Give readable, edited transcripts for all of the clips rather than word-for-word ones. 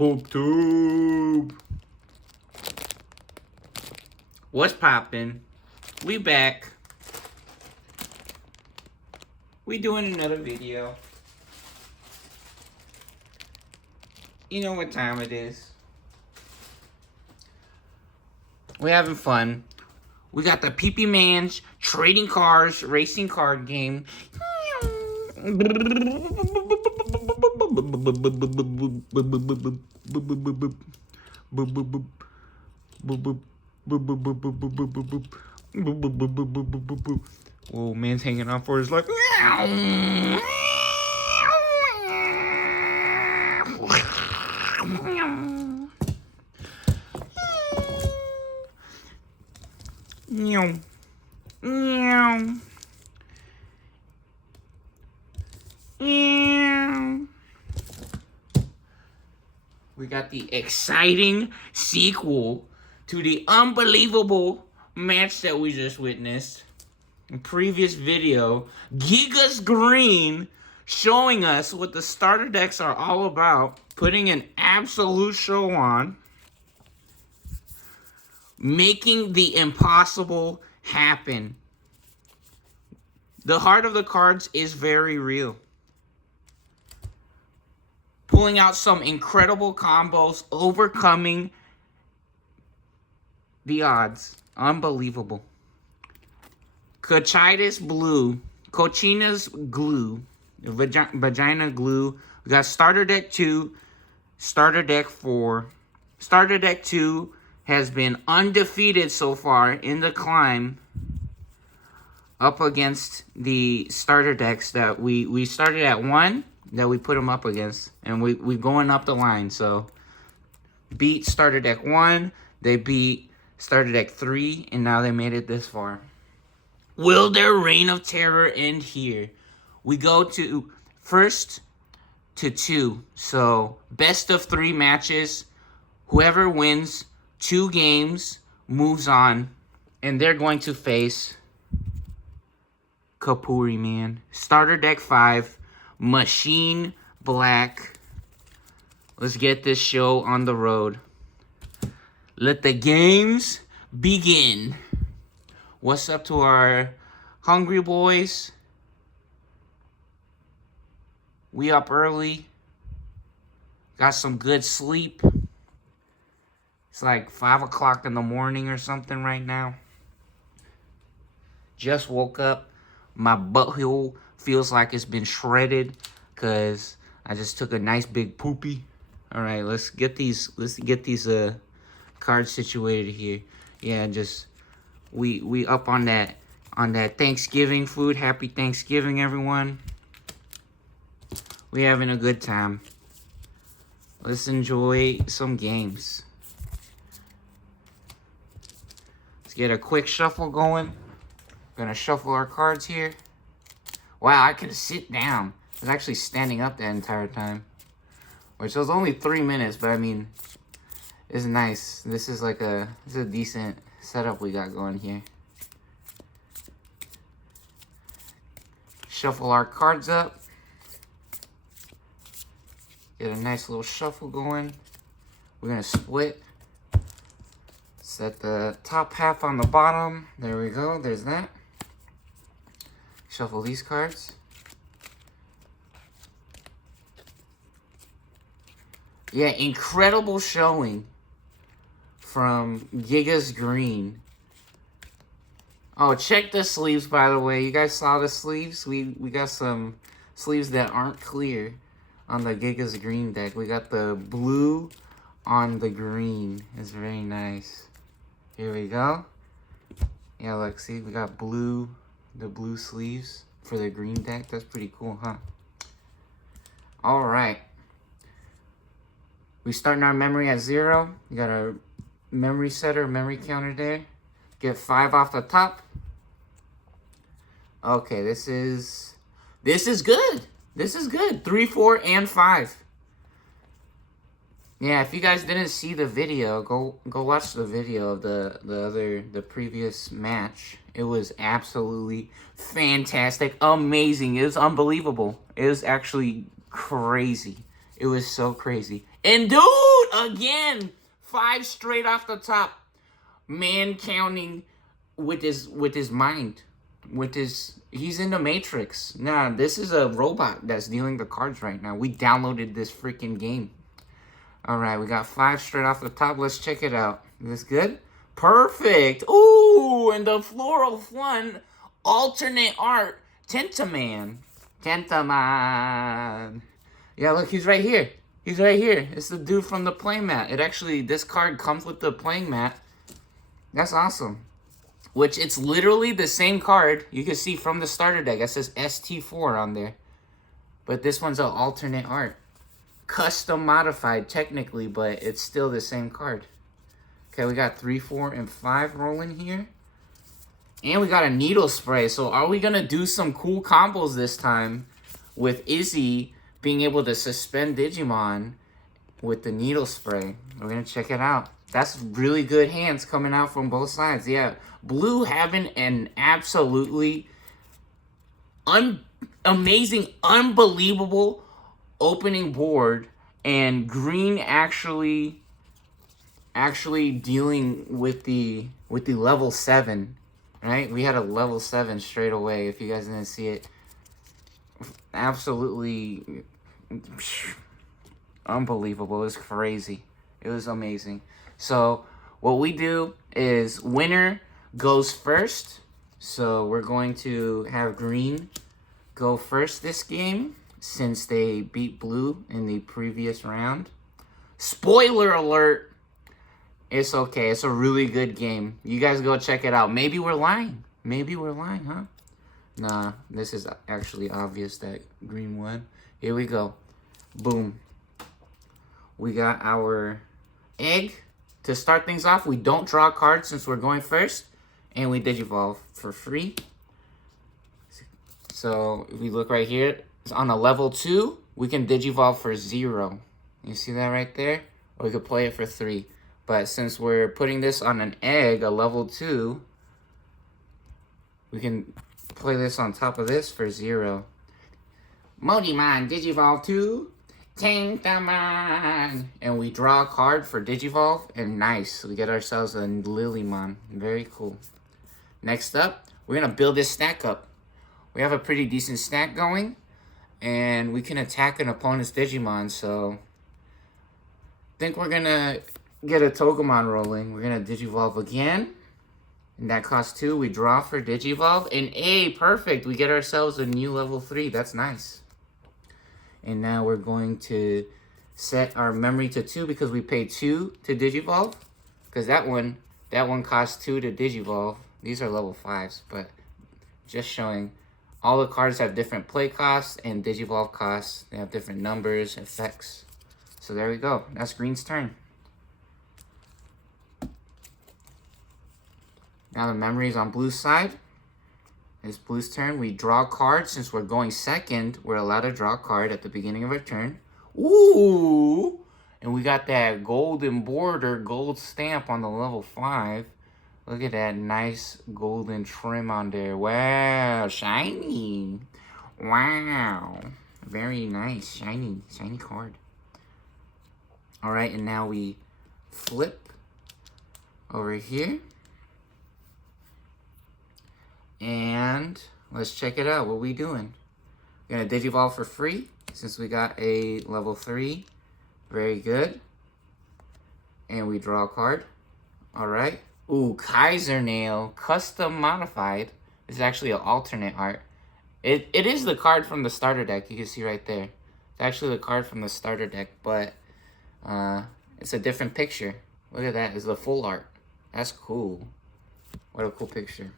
PoopTube. What's poppin'? We back. We doing another video. You know what time it is. We having fun. We got the Pee Pee Man's trading cars racing card game. Whoa, man's hanging on for his life. Meow. Meow. Meow. We got the exciting sequel to the unbelievable match that we just witnessed. In previous video, Gigas Green showing us what the starter decks are all about, putting an absolute show on, making the impossible happen. The heart of the cards is very real. Pulling out some incredible combos, overcoming the odds. Unbelievable. Cocytus blue. Cochina's glue. Vagina glue. We got starter deck 2. Starter deck 4. Starter deck 2 has been undefeated so far in the climb up against the starter decks that we started at 1 that we put them up against, and we going up the line. So beat starter deck 1, they beat starter deck 3, and now they made it this far. Will their reign of terror end here? We go to first to 2, so best of 3 matches. Whoever wins 2 games moves on, and they're going to face Kapuri Man. Starter deck 5, Machine Black. Let's get this show on the road. Let the games begin. What's up to our hungry boys? We up early. Got some good sleep. It's like 5 o'clock in the morning or something right now. Just woke up. My butthole feels like it's been shredded because I just took a nice big poopy. All right, let's get these cards situated here. Yeah, just we up on that Thanksgiving food. Happy Thanksgiving, everyone. We having a good time. Let's enjoy some games. Let's get a quick shuffle going. Gonna shuffle our cards here. Wow, I could sit down. I was actually standing up that entire time. Which was only 3 minutes, but I mean, it's nice. This is a decent setup we got going here. Shuffle our cards up. Get a nice little shuffle going. We're gonna split. Set the top half on the bottom. There we go, there's that. Shuffle these cards. Yeah, incredible showing from Gigas Green. Oh, check the sleeves, by the way. You guys saw the sleeves? We got some sleeves that aren't clear on the Gigas Green deck. We got the blue on the green. It's very nice. Here we go. Yeah, look, see, we got blue, the blue sleeves for the green deck. That's pretty cool, huh? All right. We starting our memory at 0. You got a memory setter, memory counter there. Get 5 off the top. Okay, this is good. This is good. 3, 4, and 5. Yeah, if you guys didn't see the video, go watch the video of the previous match. It was absolutely fantastic, amazing. It was unbelievable. It was actually crazy. It was so crazy. And dude, again. 5 straight off the top. Man counting with his mind. He's in the Matrix. Nah, this is a robot that's dealing the cards right now. We downloaded this freaking game. Alright, we got 5 straight off the top. Let's check it out. Is this good? Perfect. Ooh, and the floral one, alternate art, Tentaman. Tentaman. Yeah, look, he's right here. He's right here. It's the dude from the playing mat. This card comes with the playing mat. That's awesome. Which, it's literally the same card you can see from the starter deck. It says st4 on there. But this one's an alternate art. Custom modified, technically, but it's still the same card. Okay, we got 3, 4, and 5 rolling here. And we got a needle spray. So are we going to do some cool combos this time with Izzy being able to suspend Digimon with the needle spray? We're going to check it out. That's really good hands coming out from both sides. Yeah, blue having an absolutely amazing, unbelievable opening board, and green actually dealing with the level 7, right? We had a level 7 straight away. If you guys didn't see it, absolutely unbelievable. It was crazy. It was amazing. So what we do is winner goes first. So we're going to have green go first this game, since they beat blue in the previous round. Spoiler alert! It's okay. It's a really good game. You guys go check it out. Maybe we're lying. Maybe we're lying, huh? Nah, this is actually obvious that green won. Here we go. Boom. We got our egg. To start things off, we don't draw a card since we're going first. And we Digivolve for free. So, if we look right here, on a level 2, we can Digivolve for 0. You see that right there? Or we could play it for 3. But since we're putting this on an egg, a level 2, we can play this on top of this for 0. Modimon, Digivolve 2. Tentaman. And we draw a card for Digivolve, and nice. We get ourselves a Lilymon. Very cool. Next up, we're going to build this stack up. We have a pretty decent stack going. And we can attack an opponent's Digimon, so I think we're going to get a Togemon rolling. We're going to Digivolve again. And that costs 2. We draw for Digivolve. And perfect. We get ourselves a new level 3. That's nice. And now we're going to set our memory to 2 because we paid 2 to Digivolve. Because that one costs 2 to Digivolve. These are level 5s, but just showing. All the cards have different play costs and Digivolve costs. They have different numbers, effects. So there we go. That's green's turn. Now the memory is on blue's side. It's blue's turn. We draw a card. Since we're going second, we're allowed to draw a card at the beginning of our turn. Ooh! And we got that golden border, gold stamp on the level 5. Look at that nice golden trim on there. Wow, shiny. Wow. Very nice, shiny card. All right, and now we flip over here. And let's check it out. What are we doing? We're going to Digivolve for free since we got a level 3. Very good. And we draw a card. All right. Ooh, Kaiser Nail, custom modified. This is actually an alternate art. It is the card from the starter deck. You can see right there. It's actually the card from the starter deck, but it's a different picture. Look at that. It's the full art. That's cool. What a cool picture.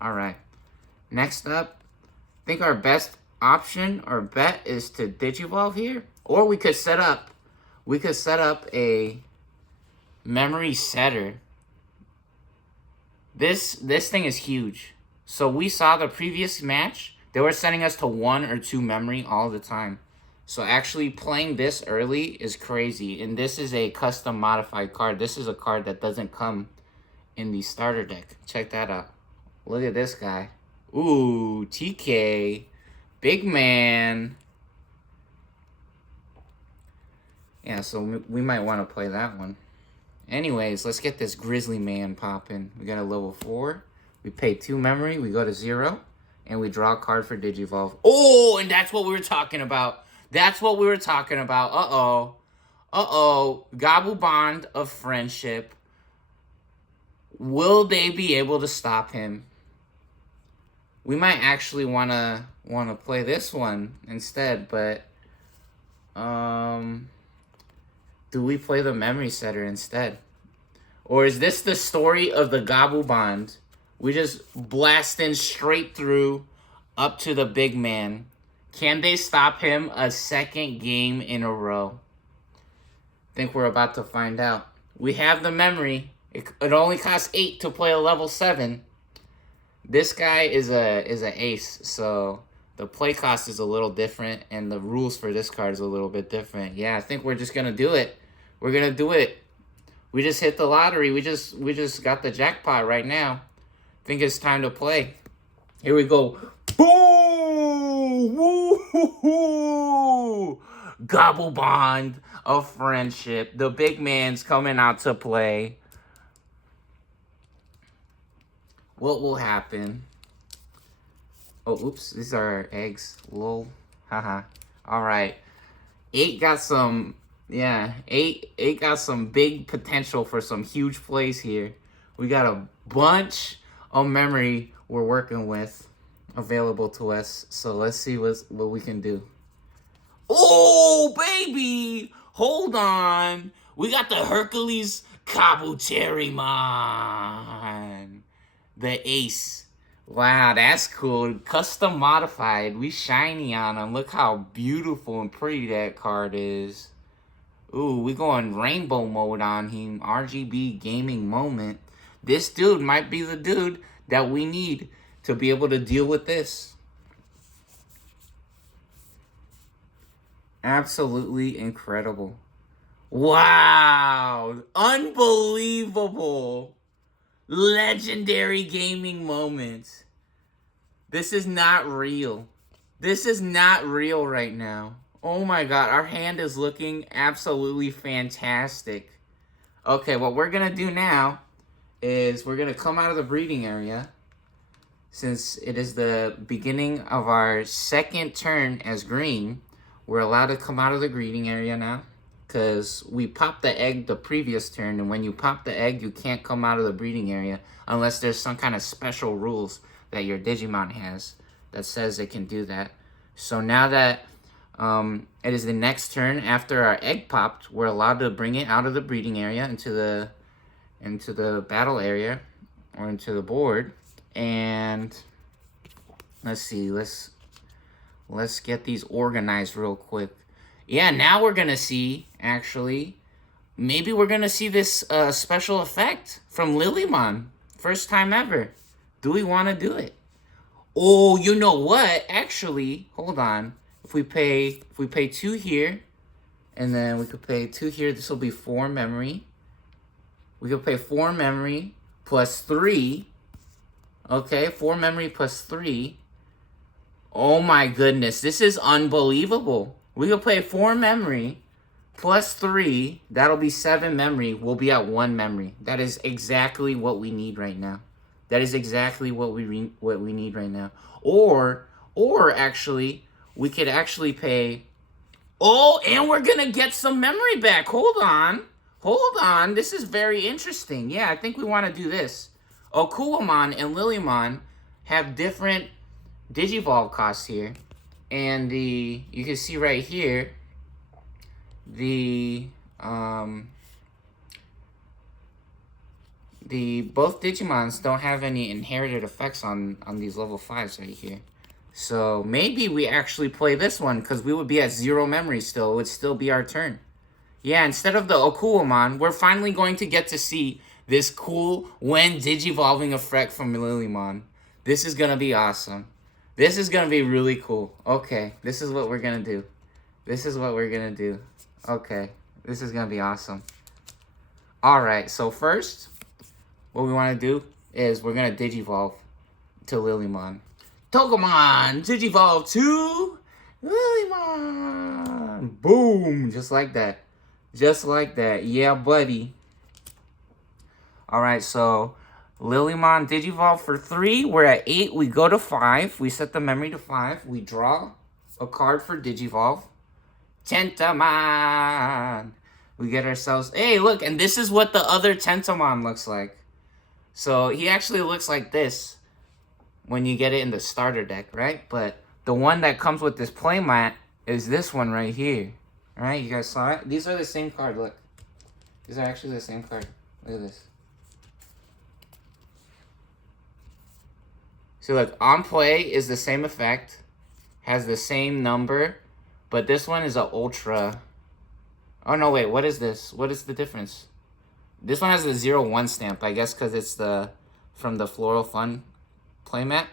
All right. Next up, I think our best option or bet is to Digivolve here, or we could set up a memory setter. This thing is huge. So we saw the previous match, they were sending us to 1 or 2 memory all the time. So actually playing this early is crazy. And this is a custom modified card. This is a card that doesn't come in the starter deck. Check that out. Look at this guy. Ooh, TK. Big man. Yeah, so we might want to play that one. Anyways, let's get this Grizzly Man popping. We got a level 4. We pay 2 memory. We go to 0. And we draw a card for Digivolve. Oh, and that's what we were talking about. That's what we were talking about. Uh-oh. Uh-oh. Gobble Bond of Friendship. Will they be able to stop him? We might actually wanna play this one instead, but do we play the Memory Setter instead? Or is this the story of the Gobble Bond? We just blast in straight through up to the big man. Can they stop him a second game in a row? I think we're about to find out. We have the memory. It only costs 8 to play a level 7. This guy is a ace, so the play cost is a little different, and the rules for this card is a little bit different. Yeah, I think we're just gonna do it. We're gonna do it. We just hit the lottery. We just got the jackpot right now. I think it's time to play. Here we go. Boom! Woo-hoo-hoo! Gobble Bond of Friendship. The big man's coming out to play. What will happen? Oh, oops. These are eggs. Lol. Haha. Alright. 8 got some... Yeah. 8 got some big potential for some huge plays here. We got a bunch of memory we're working with available to us. So let's see what we can do. Oh, baby! Hold on. We got the Hercules Kabuterimon. The ace. Wow, that's cool. Custom modified. We shiny on him. Look how beautiful and pretty that card is. Ooh, we going rainbow mode on him. RGB gaming moment. This dude might be the dude that we need to be able to deal with this. Absolutely incredible. Wow. Unbelievable. Legendary gaming moments. This is not real. This is not real right now. Oh my god, our hand is looking absolutely fantastic. Okay, what we're going to do now is we're going to come out of the breeding area. Since it is the beginning of our second turn as green, we're allowed to come out of the breeding area now. Because we popped the egg the previous turn, and when you pop the egg, you can't come out of the breeding area unless there's some kind of special rules that your Digimon has that says it can do that. So now that it is the next turn after our egg popped, we're allowed to bring it out of the breeding area into the battle area or into the board. And let's see, let's get these organized real quick. Yeah, now we're going to see, actually, maybe we're going to see this special effect from Lilymon. First time ever. Do we want to do it? Oh, you know what? Actually, hold on. If we pay 2 here, and then we could pay 2 here, this will be 4 memory. We could pay 4 memory plus 3. Okay, 4 memory plus 3. Oh my goodness, this is unbelievable. We could play 4 memory plus 3. That'll be 7 memory. We'll be at 1 memory. That is exactly what we need right now. That is exactly what we need right now. Or actually, we could actually pay... Oh, and we're going to get some memory back. Hold on. Hold on. This is very interesting. Yeah, I think we want to do this. Okuamon and Lilymon have different Digivolve costs here. And you can see right here, both Digimons don't have any inherited effects on these level 5s right here. So maybe we actually play this one because we would be at 0 memory still. It would still be our turn. Yeah, instead of the Okuamon, we're finally going to get to see this cool when Digivolving effect from Lilymon. This is going to be awesome. This is going to be really cool. Okay, this is what we're going to do. This is what we're going to do. Okay, this is going to be awesome. Alright, so first, what we want to do is we're going to Digivolve to Lilymon. Togemon, Digivolve to Lilymon. Boom, just like that. Just like that. Yeah, buddy. Alright, so Lilymon Digivolve for 3. We're at 8. We go to 5. We set the memory to 5. We draw a card for Digivolve. Tentamon. We get ourselves... Hey, look, and this is what the other Tentamon looks like. So he actually looks like this when you get it in the starter deck, right? But the one that comes with this playmat is this one right here. Alright, you guys saw it? These are the same card, look. These are actually the same card. Look at this. So look, on play is the same effect, has the same number, but this one is an ultra. Oh no, wait, what is this? What is the difference? This one has the 0-1 stamp, I guess because it's the from the Floral Fun playmat.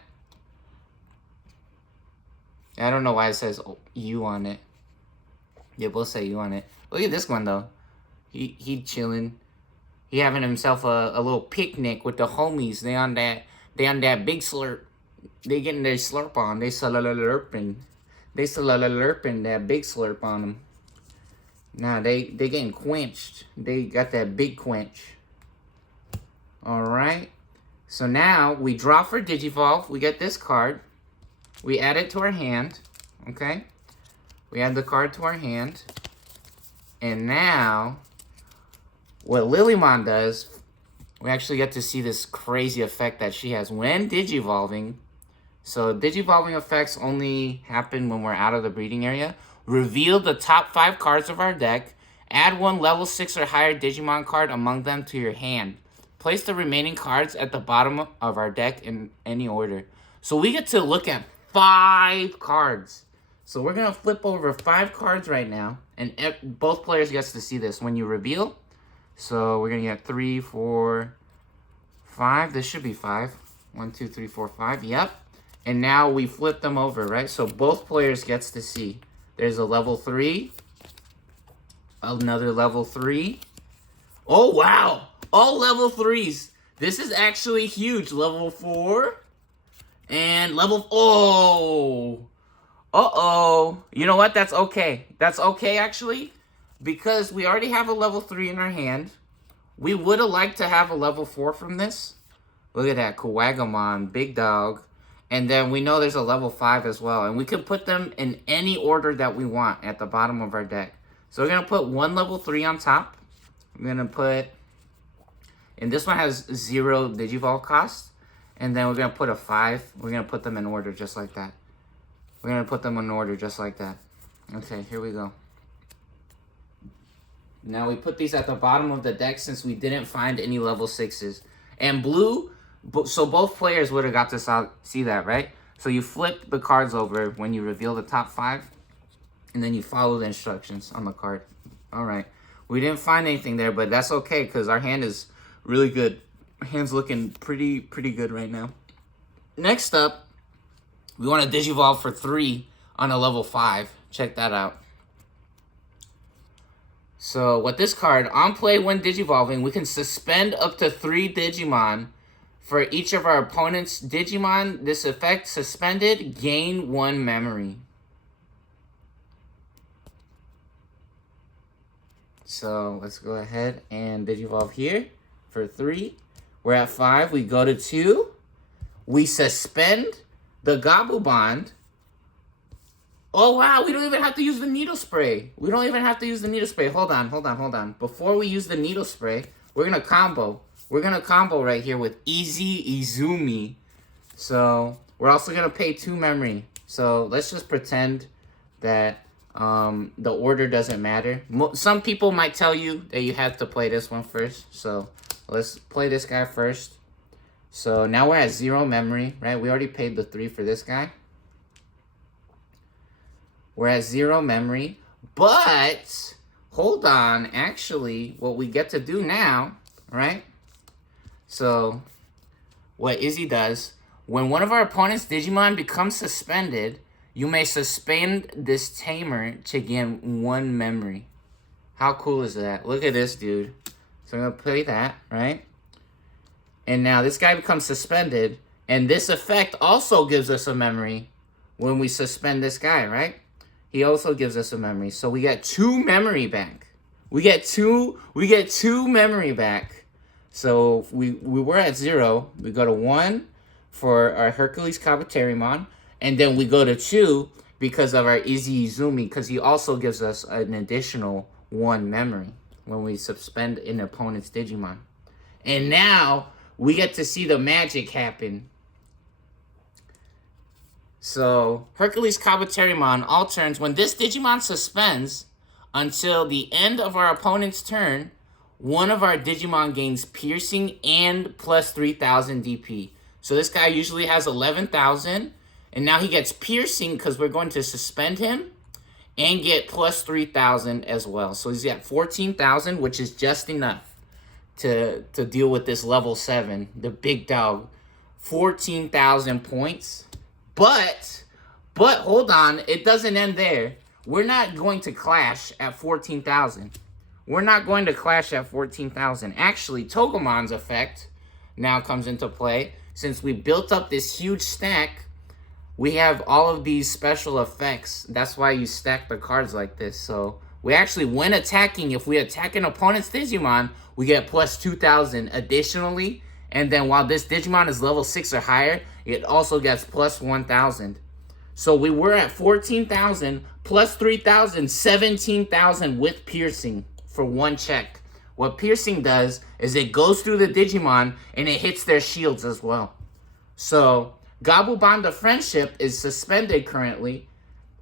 I don't know why it says U on it. They both say U on it. Look at this one though. He chilling. He having himself a little picnic with the homies. They on that big slurp. They getting their slurp on. They slurping. They slurping that big slurp on them. Nah, they getting quenched. They got that big quench. Alright. So now we draw for Digivolve. We get this card. We add it to our hand. Okay. We add the card to our hand. And now, what Lilymon does, we actually get to see this crazy effect that she has when Digivolving. So Digivolving effects only happen when we're out of the breeding area. Reveal the top 5 cards of our deck. Add 1 level 6 or higher Digimon card among them to your hand. Place the remaining cards at the bottom of our deck in any order. So we get to look at 5 cards. So we're going to flip over 5 cards right now. And both players gets to see this when you reveal. So we're going to get 3, 4, 5. This should be 5. 1, 2, 3, 4, 5. Yep. And now we flip them over, right? So both players gets to see. There's a level 3. Another level 3. Oh, wow. All level 3s. This is actually huge. Level 4. And level... Oh. Uh-oh. You know what? That's okay. That's okay, actually. Because we already have a level 3 in our hand. We would have liked to have a level 4 from this. Look at that. Kawagamon. Big dog. And then we know there's a level 5 as well. And we can put them in any order that we want at the bottom of our deck. So we're going to put 1 level 3 on top. We're going to put... And this one has 0 Digivolve cost. And then we're going to put a 5. We're going to put them in order just like that. We're going to put them in order just like that. Okay, here we go. Now we put these at the bottom of the deck since we didn't find any level 6s. And blue... So both players would have got to see that, right? So you flip the cards over when you reveal the top 5. And then you follow the instructions on the card. Alright. We didn't find anything there, but that's okay because our hand is really good. Our hand's looking pretty good right now. Next up, we want to Digivolve for 3 on a level 5. Check that out. So what this card, on play when Digivolving, we can suspend up to 3 Digimon. For each of our opponent's Digimon, this effect suspended, gain 1 memory. So let's go ahead and Digivolve here for 3. We're at 5. We go to 2. We suspend the Gabubond. Oh, wow. We don't even have to use the needle spray. We don't even have to use the needle spray. Hold on. Before we use the needle spray, we're going to combo. We're going to combo right here with Easy Izumi. So, we're also going to pay 2 memory. So, let's just pretend that the order doesn't matter. Some people might tell you that you have to play this one first. So, let's play this guy first. So, now we're at 0 memory, right? We already paid the 3 for this guy. We're at 0 memory. But, hold on. Actually, what we get to do now, right? So, what Izzy does, when one of our opponent's Digimon becomes suspended, you may suspend this tamer to gain 1 memory. How cool is that? Look at this, dude. So, I'm going to play that, right? And now this guy becomes suspended, and this effect also gives us a memory when we suspend this guy, right? He also gives us a memory. So, we get 2 memory back We get two memory back. So we were at 0. We go to 1 for our Hercules Kabuterimon, and then we go to 2 because of our Izzy Izumi, because he also gives us an additional 1 memory when we suspend an opponent's Digimon. And now we get to see the magic happen. So Hercules Kabuterimon alterns when this Digimon suspends until the end of our opponent's turn. One of our Digimon gains piercing and plus 3,000 DP. So this guy usually has 11,000. And now he gets piercing because we're going to suspend him. And get plus 3,000 as well. So he's got 14,000, which is just enough to deal with this level 7. The big dog. 14,000 points. But hold on. It doesn't end there. We're not going to clash at 14,000. We're not going to clash at 14,000. Actually, Togemon's effect now comes into play. Since we built up this huge stack, we have all of these special effects. That's why you stack the cards like this. So we actually, when attacking, if we attack an opponent's Digimon, we get plus 2,000 additionally. And then while this Digimon is level 6 or higher, it also gets plus 1,000. So we were at 14,000 plus 3,000, 17,000 with piercing for 1 check. What piercing does is it goes through the Digimon and it hits their shields as well. So Gabu Bond of Friendship is suspended currently.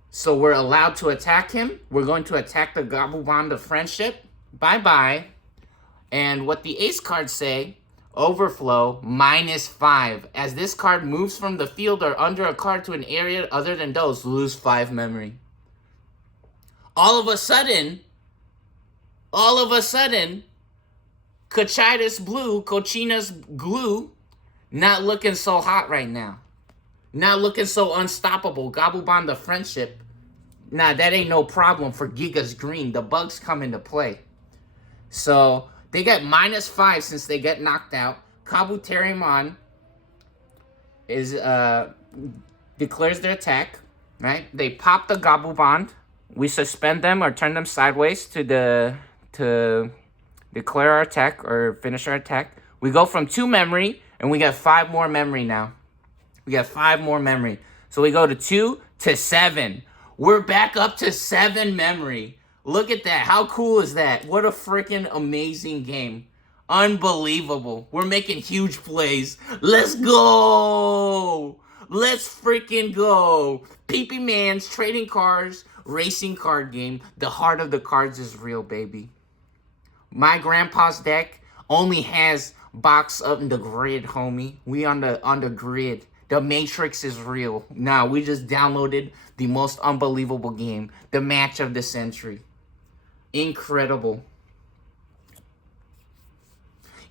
So we're allowed to attack him. We're going to attack the Gabu Bond of Friendship. Bye-bye. And what the ace cards say, overflow -5. As this card moves from the field or under a card to an area other than those, lose 5 memory. All of a sudden, cocytus blue, cocytus glue, not looking so hot right now. Not looking so unstoppable. Gabu Bond of Friendship. Nah, that ain't no problem for Gigas green. The bugs come into play. So they get -5 since they get knocked out. Kabuterimon is declares their attack. Right? They pop the Gabu Bond. We suspend them or turn them sideways to declare our attack or finish our attack. We go from 2 memory and we get 5 more memory now. We got 5 more memory. So we go to 2 to 7. We're back up to 7 memory. Look at that. How cool is that? What a freaking amazing game. Unbelievable. We're making huge plays. Let's go. Let's freaking go. PP Man's trading cards, racing card game. The heart of the cards is real, baby. My grandpa's deck only has box up in the grid, homie. We on the grid. The Matrix is real. Nah, we just downloaded the most unbelievable game. The match of the century. Incredible.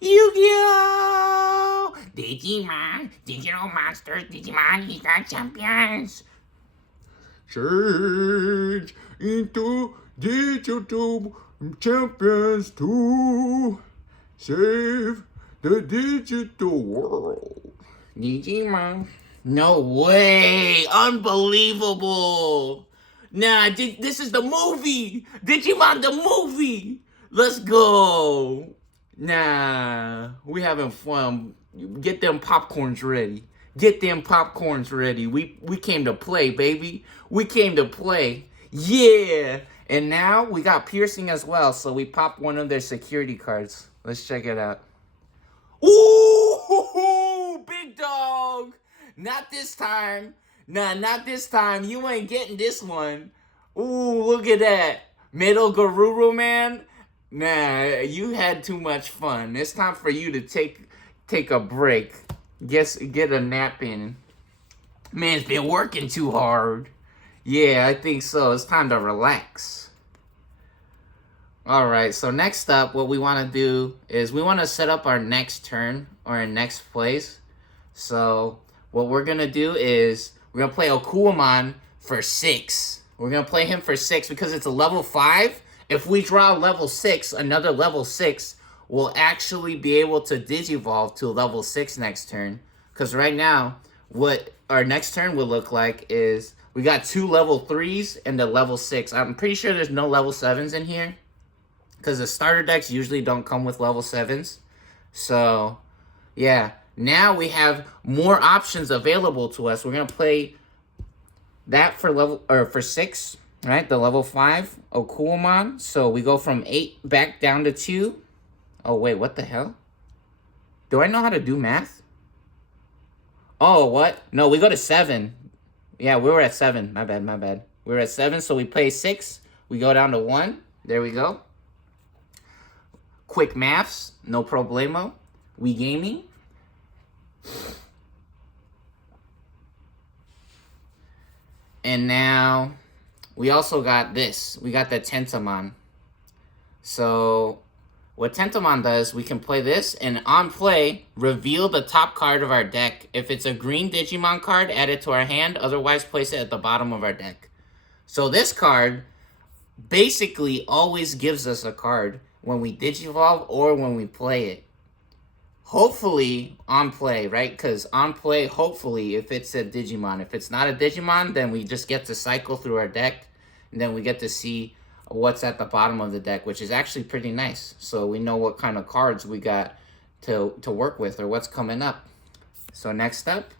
Yu-Gi-Oh! Digimon, Digital Monsters, Digimon, Giga Champions. Change into Digital Champions to save the digital world. Digimon. No way. Unbelievable. Nah, this is the movie. Digimon the movie. Let's go. Nah, we having fun. Get them popcorns ready. Get them popcorns ready. We came to play, baby. We came to play. Yeah. And now we got piercing as well. So we popped one of their security cards. Let's check it out. Ooh, big dog. Not this time. Nah, not this time. You ain't getting this one. Ooh, look at that. Metal Garuru, man. Nah, you had too much fun. It's time for you to take a break. Get a nap in. Man's been working too hard. Yeah, I think so. It's time to relax. Alright, so next up, what we want to do is we want to set up our next turn or our next plays. So what we're going to do is we're going to play Okuamon for 6. We're going to play him for 6 because it's a level 5. If we draw level 6, another level 6, we'll actually be able to Digivolve to level 6 next turn. Because right now, what our next turn will look like is we got 2 level 3s and a level 6. I'm pretty sure there's no level 7s in here. because the starter decks usually don't come with level 7s. So, yeah. Now we have more options available to us. We're going to play that for 6, right? The level 5 Okuamon. So we go from 8 back down to 2. Oh, wait, what the hell? Do I know how to do math? Oh, what? No, we go to 7. Yeah, we were at 7. My bad. We were at 7, so we play 6. We go down to 1. There we go. Quick maths. No problemo. We gaming. And now, we also got this. We got the Tentomon. So, what Tentomon does, we can play this, and on play, reveal the top card of our deck. If it's a green Digimon card, add it to our hand. Otherwise, place it at the bottom of our deck. So this card basically always gives us a card when we Digivolve or when we play it. Hopefully on play, right? Because on play, hopefully, if it's a Digimon. If it's not a Digimon, then we just get to cycle through our deck. And then we get to see what's at the bottom of the deck, which is actually pretty nice. So we know what kind of cards we got to work with or what's coming up. So next up,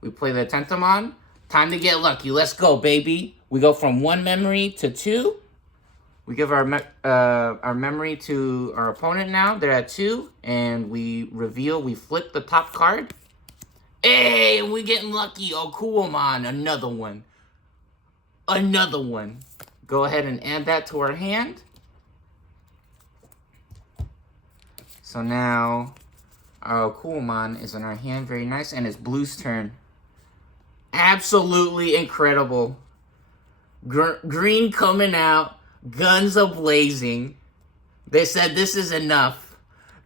we play the Tentomon. Time to get lucky. Let's go, baby. We go from 1 memory to 2. We give our memory to our opponent now. They're at 2. And we reveal, we flip the top card. Hey, we getting lucky. Oh, Okuamon, another one. Another one. Go ahead and add that to our hand. So now, our Okuamon is in our hand. Very nice. And it's Blue's turn. Absolutely incredible. Green coming out. Guns a-blazing. They said this is enough.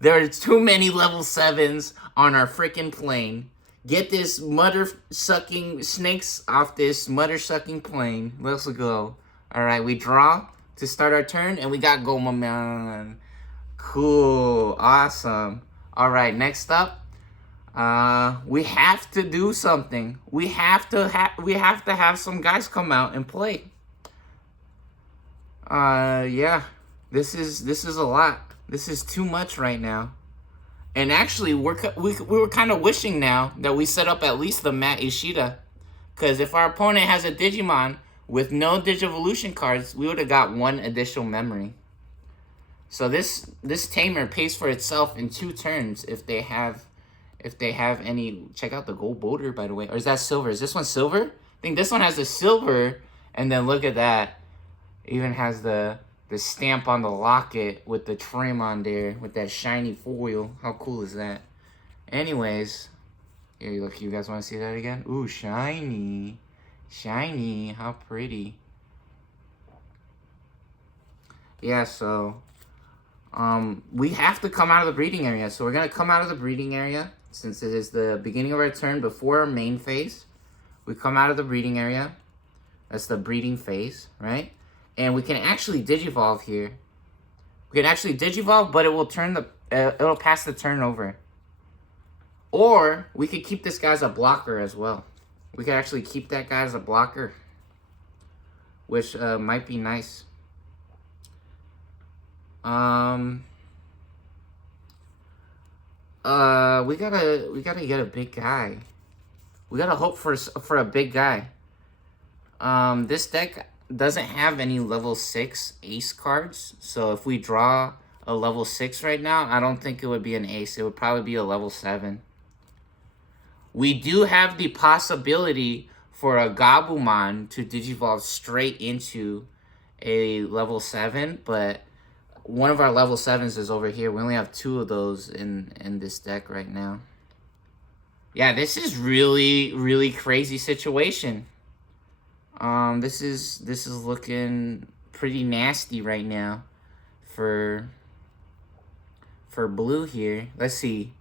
There's too many level 7s on our freaking plane. Get this mother-sucking snakes off this mother-sucking plane. Let's go. Alright, we draw to start our turn, and we got Gomamon. Cool. Awesome. Alright, next up. We have to do something. We have to have some guys come out and play. Yeah. This is a lot. This is too much right now. And actually, we were kind of wishing now that we set up at least the Matt Ishida. Because if our opponent has a Digimon with no Digivolution cards, we would have got 1 additional memory. So this tamer pays for itself in 2 turns if they have any. Check out the gold boulder, by the way. Or is that silver? Is this one silver? I think this one has a silver. And then look at that. Even has the stamp on the locket with the trim on there with that shiny foil. How cool is that? Anyways, here, look, you guys want to see that again? Ooh, shiny. Shiny. How pretty. Yeah, so we have to come out of the breeding area. So we're going to come out of the breeding area since it is the beginning of our turn before our main phase. We come out of the breeding area. That's the breeding phase, right? And we can actually Digivolve here. We can actually Digivolve, but it will it'll pass the turn over. Or we could keep this guy as a blocker as well. We could actually keep that guy as a blocker, which might be nice. We gotta get a big guy. We gotta hope for a big guy. This deck doesn't have any level 6 ace cards, so if we draw a level 6 right now, I don't think it would be an ace. It would probably be a level 7. We do have the possibility for a Gabumon to Digivolve straight into a level 7, but one of our level 7s is over here. We only have 2 of those in this deck right now. Yeah, this is really, really crazy situation. This is looking pretty nasty right now for blue here. Let's see.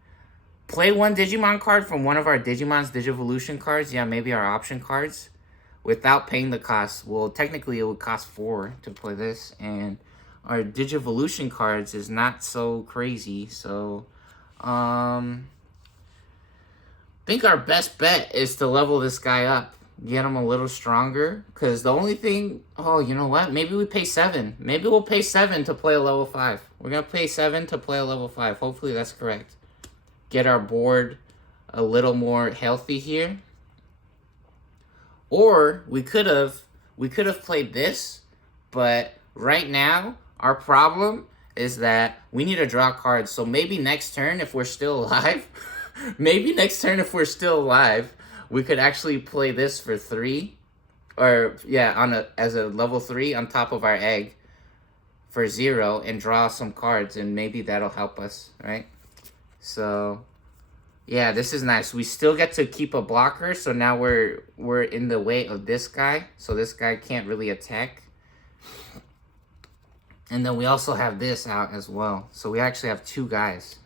Play 1 Digimon card from one of our Digimon's Digivolution cards. Yeah, maybe our option cards. Without paying the cost. Well, technically it would cost 4 to play this. And our Digivolution cards is not so crazy. So, I think our best bet is to level this guy up. get them a little stronger. Because the only thing... Oh, you know what? Maybe we pay 7. Maybe we'll pay 7 to play a level 5. We're going to pay 7 to play a level 5. Hopefully that's correct. Get our board a little more healthy here. Or we could have played this. But right now, our problem is that we need to draw cards. So maybe next turn, if we're still alive... maybe next turn, if we're still alive... we could actually play this for 3, or yeah, as a level 3 on top of our egg for 0 and draw some cards, and maybe that'll help us, right? So yeah, this is nice. We still get to keep a blocker, so now we're in the way of this guy, so this guy can't really attack. And then we also have this out as well, so we actually have 2 guys.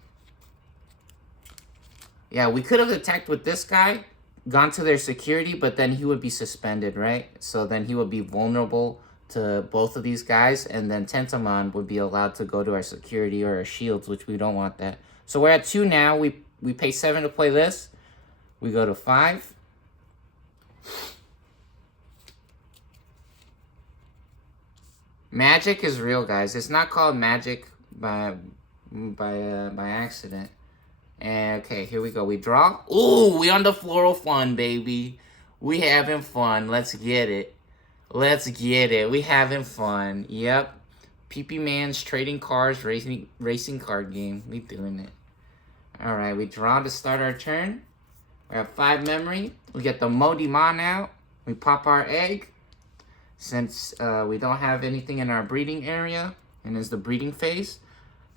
Yeah, we could have attacked with this guy, gone to their security, but then he would be suspended, right? So then he would be vulnerable to both of these guys, and then Tentamon would be allowed to go to our security or our shields, which we don't want that. So we're at 2 now. We pay 7 to play this. We go to 5. Magic is real, guys. It's not called magic by accident. And okay, here we go. We draw. Ooh, we on the floral fun, baby. We having fun. Let's get it. Let's get it. We having fun. Yep. PP Man's trading cards, racing card game. We doing it. All right, we draw to start our turn. We have 5 memory. We get the Modimon out. We pop our egg. Since we don't have anything in our breeding area, and it's the breeding phase.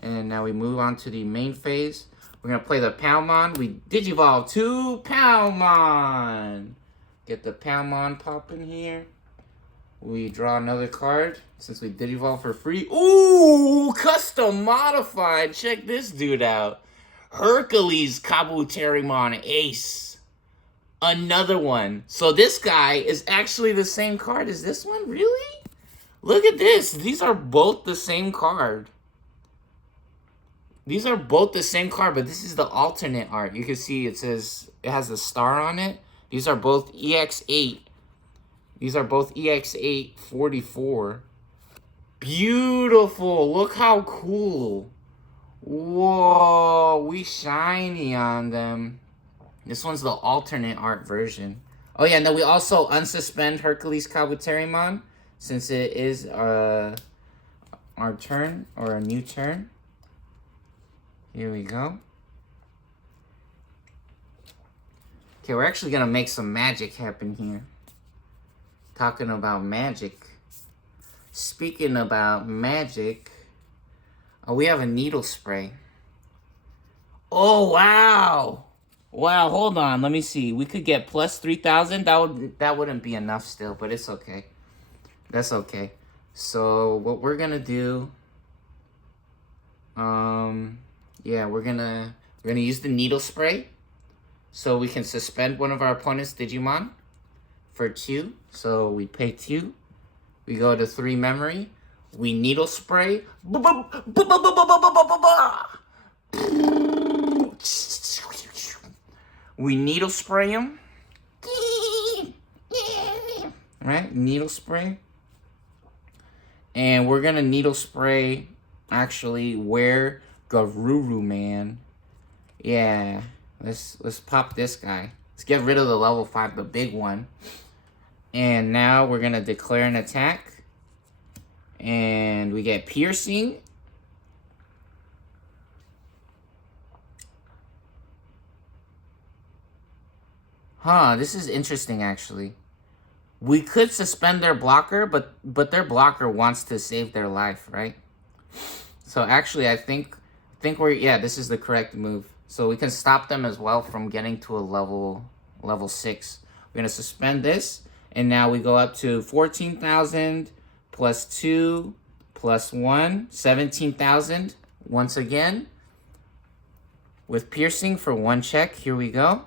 And now we move on to the main phase. We're going to play the Palmon. We Digivolve to Palmon. Get the Palmon popping here. We draw another card since we Digivolve for free. Ooh, custom modified. Check this dude out. Hercules Kabuterimon Ace. Another one. So this guy is actually the same card as this one? Really? Look at this. These are both the same card. These are both the same card, but this is the alternate art. You can see it says, it has a star on it. These are both EX8. These are both EX8 44. Beautiful. Look how cool. Whoa, we shiny on them. This one's the alternate art version. Oh yeah, and then we also unsuspend Hercules Kabuterimon since it is our turn, or a new turn. Here we go. Okay, we're actually going to make some magic happen here. Talking about magic. Speaking about magic. Oh, we have a needle spray. Oh, wow. Wow, hold on. Let me see. We could get plus 3,000. That wouldn't be enough still, but it's okay. That's okay. So, what we're going to do... yeah, we're gonna use the needle spray so we can suspend one of our opponent's Digimon for 2. So we pay 2. We go to 3 memory. We needle spray. We needle spray him. Right? Needle spray. And we're gonna needle spray actually where Garuru Man. Yeah. Let's pop this guy. Let's get rid of the level 5, the big one. And now we're gonna declare an attack. And we get piercing. Huh, this is interesting actually. We could suspend their blocker, but their blocker wants to save their life, right? So actually I think this is the correct move. So we can stop them as well from getting to a level 6. We're gonna suspend this, and now we go up to 14,000 plus 2 plus 1, 17,000 once again. With piercing for 1 check. Here we go.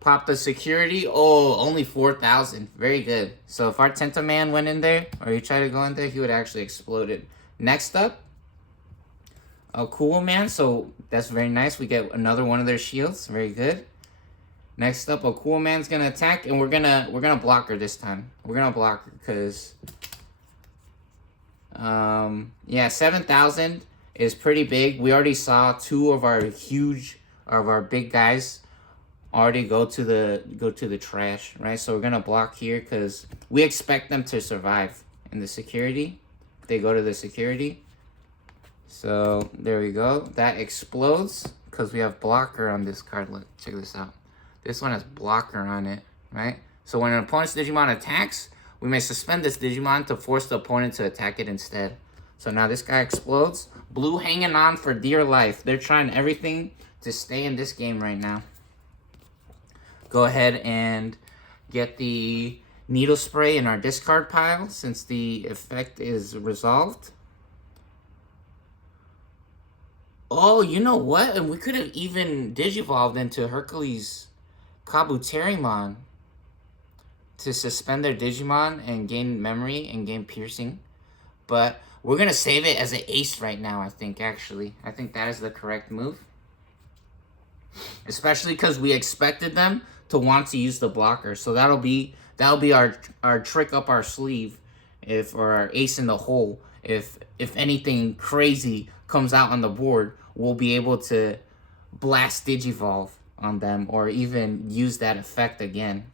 Pop the security. Oh, only 4,000. Very good. So if our Tentaman went in there, or he tried to go in there, he would actually explode it. Next up, a cool man. So that's very nice. We get another one of their shields. Very good. Next up, Aquaman's gonna attack, and we're gonna block her this time. We're gonna block her because, yeah, 7,000 is pretty big. We already saw two of our big guys already go to the trash, right? So we're gonna block here because we expect them to survive in the security. They go to the security. So there we go. That explodes because we have blocker on this card. Look, check this out. This one has blocker on it, right? So when an opponent's Digimon attacks, we may suspend this Digimon to force the opponent to attack it instead. So now this guy explodes. Blue hanging on for dear life. They're trying everything to stay in this game right now. Go ahead and get the needle spray in our discard pile since the effect is resolved. Oh, you know what? And we could have even Digivolved into Hercules Kabuterimon to suspend their Digimon and gain memory and gain piercing. But we're going to save it as an ace right now, I think, actually. I think that is the correct move. Especially because we expected them to want to use the blocker. So that'll be our trick up our sleeve, or our ace in the hole. If anything crazy comes out on the board, we'll be able to blast Digivolve on them or even use that effect again.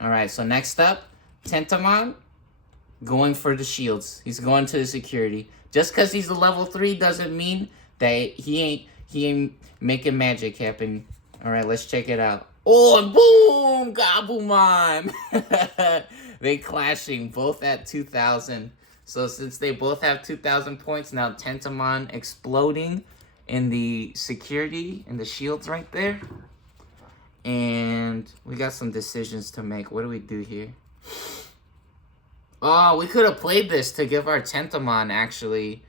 Alright, so next up, Tentamon going for the shields. He's going to the security. Just because he's a level 3 doesn't mean that he ain't making magic happen. Alright, let's check it out. Oh, and boom! Gabumon! They clashing, both at 2,000. So since they both have 2,000 points, now Tentamon exploding in the security, in the shields right there. And we got some decisions to make. What do we do here? Oh, we could have played this to give our Tentamon actually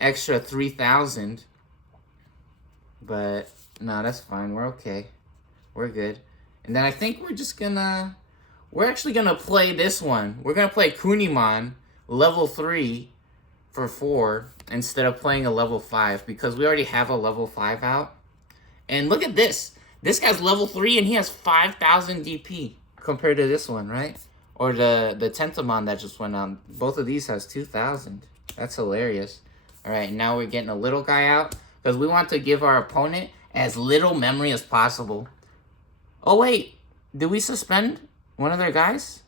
extra 3,000. But no, that's fine. We're okay. We're good. And then I think we're actually gonna play this one. We're gonna play Kunimon level 3 for 4 instead of playing a level 5 because we already have a level 5 out. And look at this. This guy's level 3 and he has 5,000 DP compared to this one, right? Or the Tentamon that just went on. Both of these has 2,000. That's hilarious. All right, now we're getting a little guy out because we want to give our opponent as little memory as possible. Oh, wait. Did we suspend one of their guys?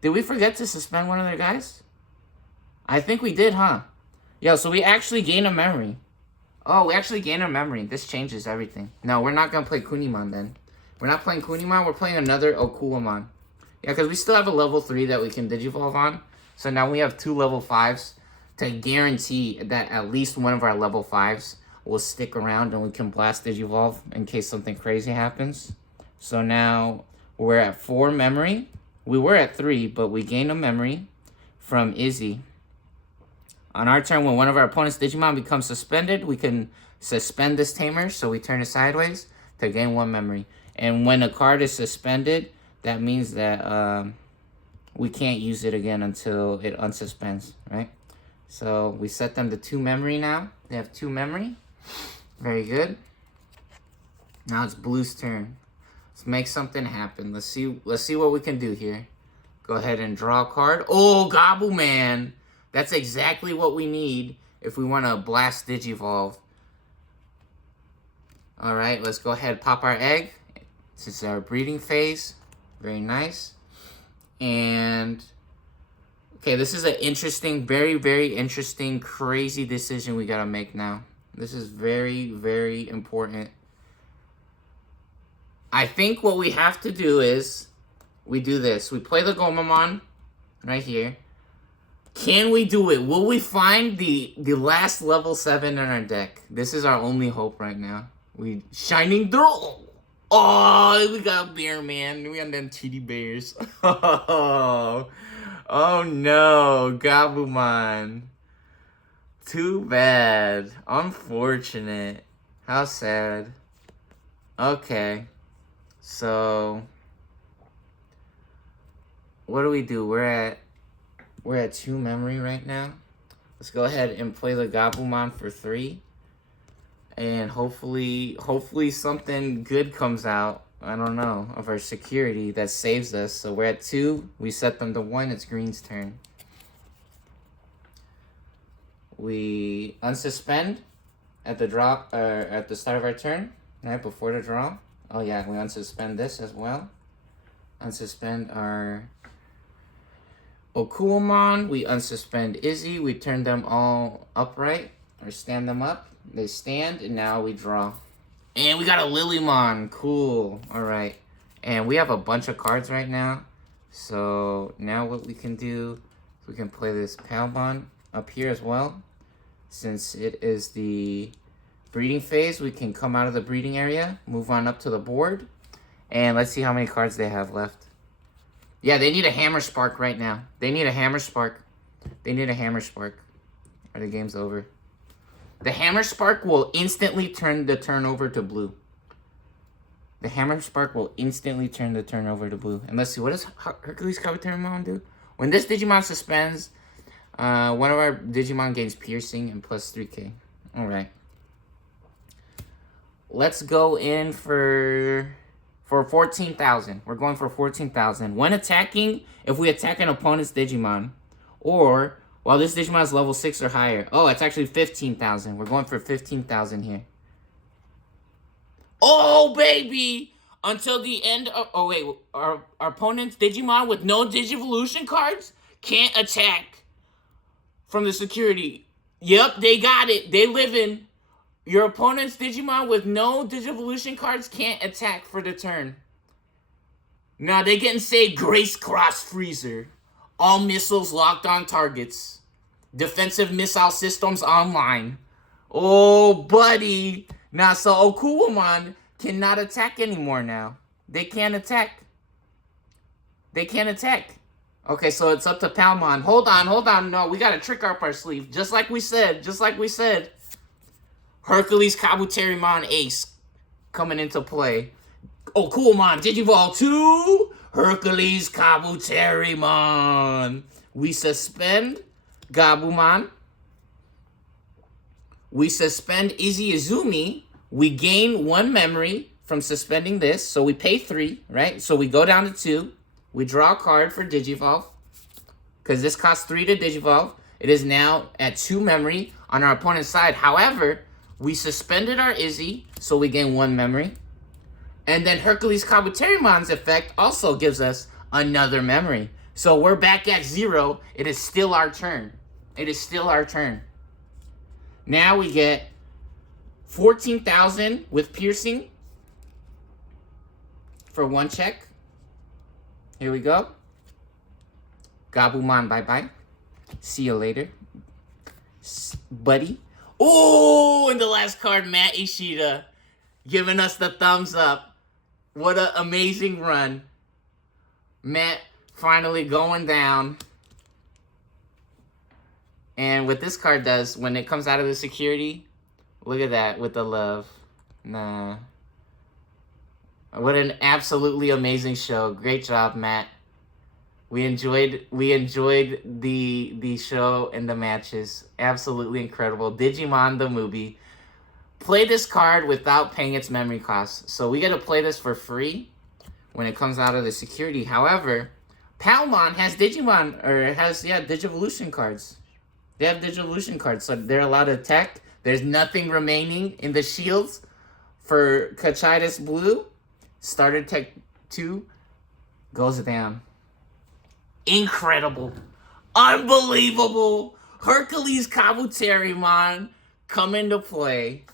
Did we forget to suspend one of their guys? I think we did, huh? Yeah, so we actually gain a memory. Oh, we actually gain a memory. This changes everything. No, we're not going to play Kunimon then. We're not playing Kunimon. We're playing another Okuamon. Yeah, because we still have a level 3 that we can Digivolve on. So now we have 2 level 5s to guarantee that at least one of our level 5s will stick around and we can blast Digivolve in case something crazy happens. So now we're at 4 memory. We were at 3, but we gain a memory from Izzy. On our turn, when one of our opponent's Digimon becomes suspended, we can suspend this Tamer, so we turn it sideways to gain 1 memory. And when a card is suspended, that means that we can't use it again until it unsuspends, right? So we set them to 2 memory now. They have 2 memory. Very good. Now it's Blue's turn. Let's make something happen. Let's see what we can do here. Go ahead and draw a card. Oh, Gabumon! That's exactly what we need if we want to blast Digivolve. Alright, let's go ahead and pop our egg. This is our breeding phase. Very nice. And okay, this is an interesting, very, very interesting, crazy decision we gotta make now. This is very, very important. I think what we have to do is we do this. We play the Gomamon right here. Can we do it? Will we find the last level 7 in our deck? This is our only hope right now. We Shining Throw. Oh, we got Bear Man. We got them teddy bears. Oh no, Gabumon. Too bad. Unfortunate. How sad. Okay. So what do we do? We're at 2 memory right now. Let's go ahead and play the Gabumon for 3. And hopefully something good comes out. I don't know, of our security that saves us. So we're at 2. We set them to 1. It's green's turn. We unsuspend at the draw, at the start of our turn, right before the draw. Oh yeah, we unsuspend this as well. Unsuspend our Okuamon. We unsuspend Izzy. We turn them all upright or stand them up. They stand, and now we draw. And we got a Lilymon. Cool. All right. And we have a bunch of cards right now. So now what we can do, we can play this Palmon up here as well. Since it is the breeding phase, we can come out of the breeding area, move on up to the board. And let's see how many cards they have left. Yeah, they need a Hammer Spark right now. They need a Hammer Spark. They need a Hammer Spark. Or the game's over. The Hammer Spark will instantly turn the turn over to blue. The Hammer Spark will instantly turn the turn over to blue. And let's see, what does Hercules Kabuterimon do? When this Digimon suspends, one of our Digimon gains piercing and plus 3k. Alright. Let's go in for 14,000. We're going for 14,000. When attacking, if we attack an opponent's Digimon, or while this Digimon is level 6 or higher. Oh, it's actually 15,000. We're going for 15,000 here. Oh, baby! Until the end of... Oh, wait. Our opponent's Digimon with no Digivolution cards can't attack from the security. Yep, they got it. They live in... Your opponent's Digimon with no Digivolution cards can't attack for the turn. Now, they getting saved Grace Cross Freezer. All missiles locked on targets. Defensive missile systems online. Oh, buddy. Now, so Okuamon cannot attack anymore now. They can't attack. They can't attack. Okay, so it's up to Palmon. Hold on. No, we got a trick up our sleeve. Just like we said. Hercules Kabuterimon Ace coming into play. Okuamon Digivolve 2. Hercules Kabuterimon. We suspend Gabumon. We suspend Izzy Izumi. We gain 1 memory from suspending this. So we pay 3, right? So we go down to 2. We draw a card for Digivolve. Because this costs 3 to Digivolve. It is now at 2 memory on our opponent's side. However, we suspended our Izzy. So we gain 1 memory. And then Hercules Kabuterimon's effect also gives us another memory. So we're back at 0. It is still our turn. Now we get 14,000 with piercing for 1 check. Here we go. Gabumon, bye-bye. See you later, buddy. Oh, and the last card, Matt Ishida, giving us the thumbs up. What an amazing run. Matt finally going down. And what this card does, when it comes out of the security, look at that with the love. Nah. What an absolutely amazing show. Great job, Matt. We enjoyed the show and the matches. Absolutely incredible. Digimon the movie. Play this card without paying its memory costs. So we get to play this for free when it comes out of the security. However, Palmon has Digivolution cards. They have Digivolution cards, so they're allowed to attack. There's nothing remaining in the shields for Cocytus Blue. Starter Tech 2 goes down. Incredible. Unbelievable. Hercules Kabuterimon come into play.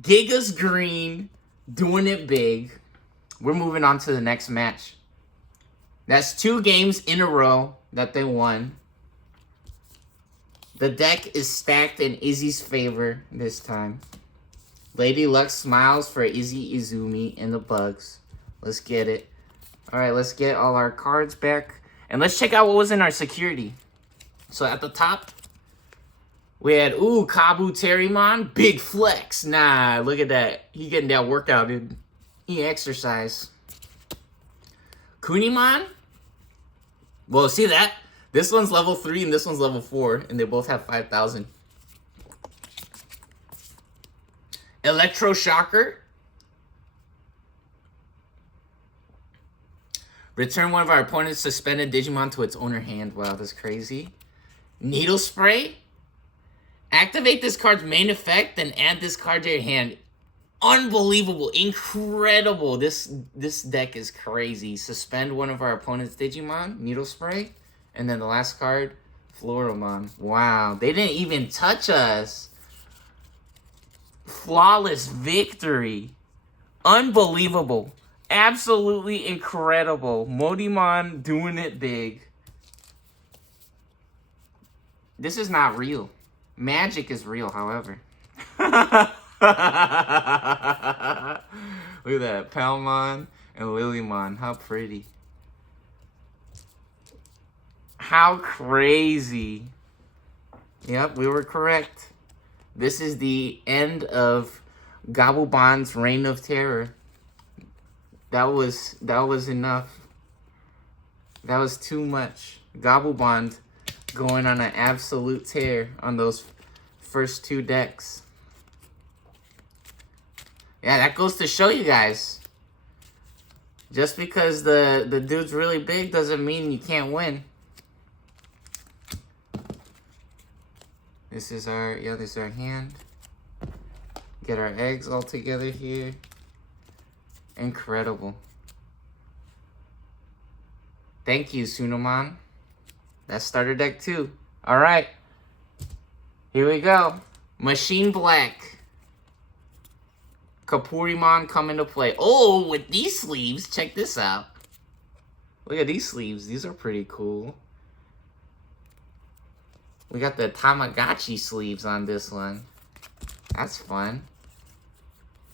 Gigas Green doing it big. We're moving on to the next match. That's 2 games in a row that they won. The deck is stacked in Izzy's favor this time. Lady Luck smiles for Izzy Izumi and the Bugs. Let's get it. Alright, let's get all our cards back. And let's check out what was in our security. So at the top, we had, Kabuterimon, big flex. Nah, look at that. He getting that workout, dude. He exercise. Kunimon. Well, see that? This one's level 3 and this one's level 4. And they both have 5,000. Electroshocker. Return one of our opponent's suspended Digimon to its owner hand. Wow, that's crazy. Needle Spray? Activate this card's main effect, then add this card to your hand. Unbelievable. Incredible. This deck is crazy. Suspend one of our opponent's Digimon. Needle Spray. And then the last card, Floramon. Wow. They didn't even touch us. Flawless victory. Unbelievable. Absolutely incredible. Modimon doing it big. This is not real. Magic is real, however. Look at that. Palmon and Lilymon. How pretty. How crazy. Yep, we were correct. This is the end of Gabubon's reign of terror. That was enough. That was too much. Gabubon going on an absolute tear on those first two decks. Yeah, that goes to show you guys. Just because the dude's really big doesn't mean you can't win. This is our hand. Get our eggs all together here. Incredible. Thank you, Sunamon. That's starter deck 2. Alright. Here we go. Machine Black. Kapurimon come into play. Oh, with these sleeves. Check this out. Look at these sleeves. These are pretty cool. We got the Tamagotchi sleeves on this one. That's fun.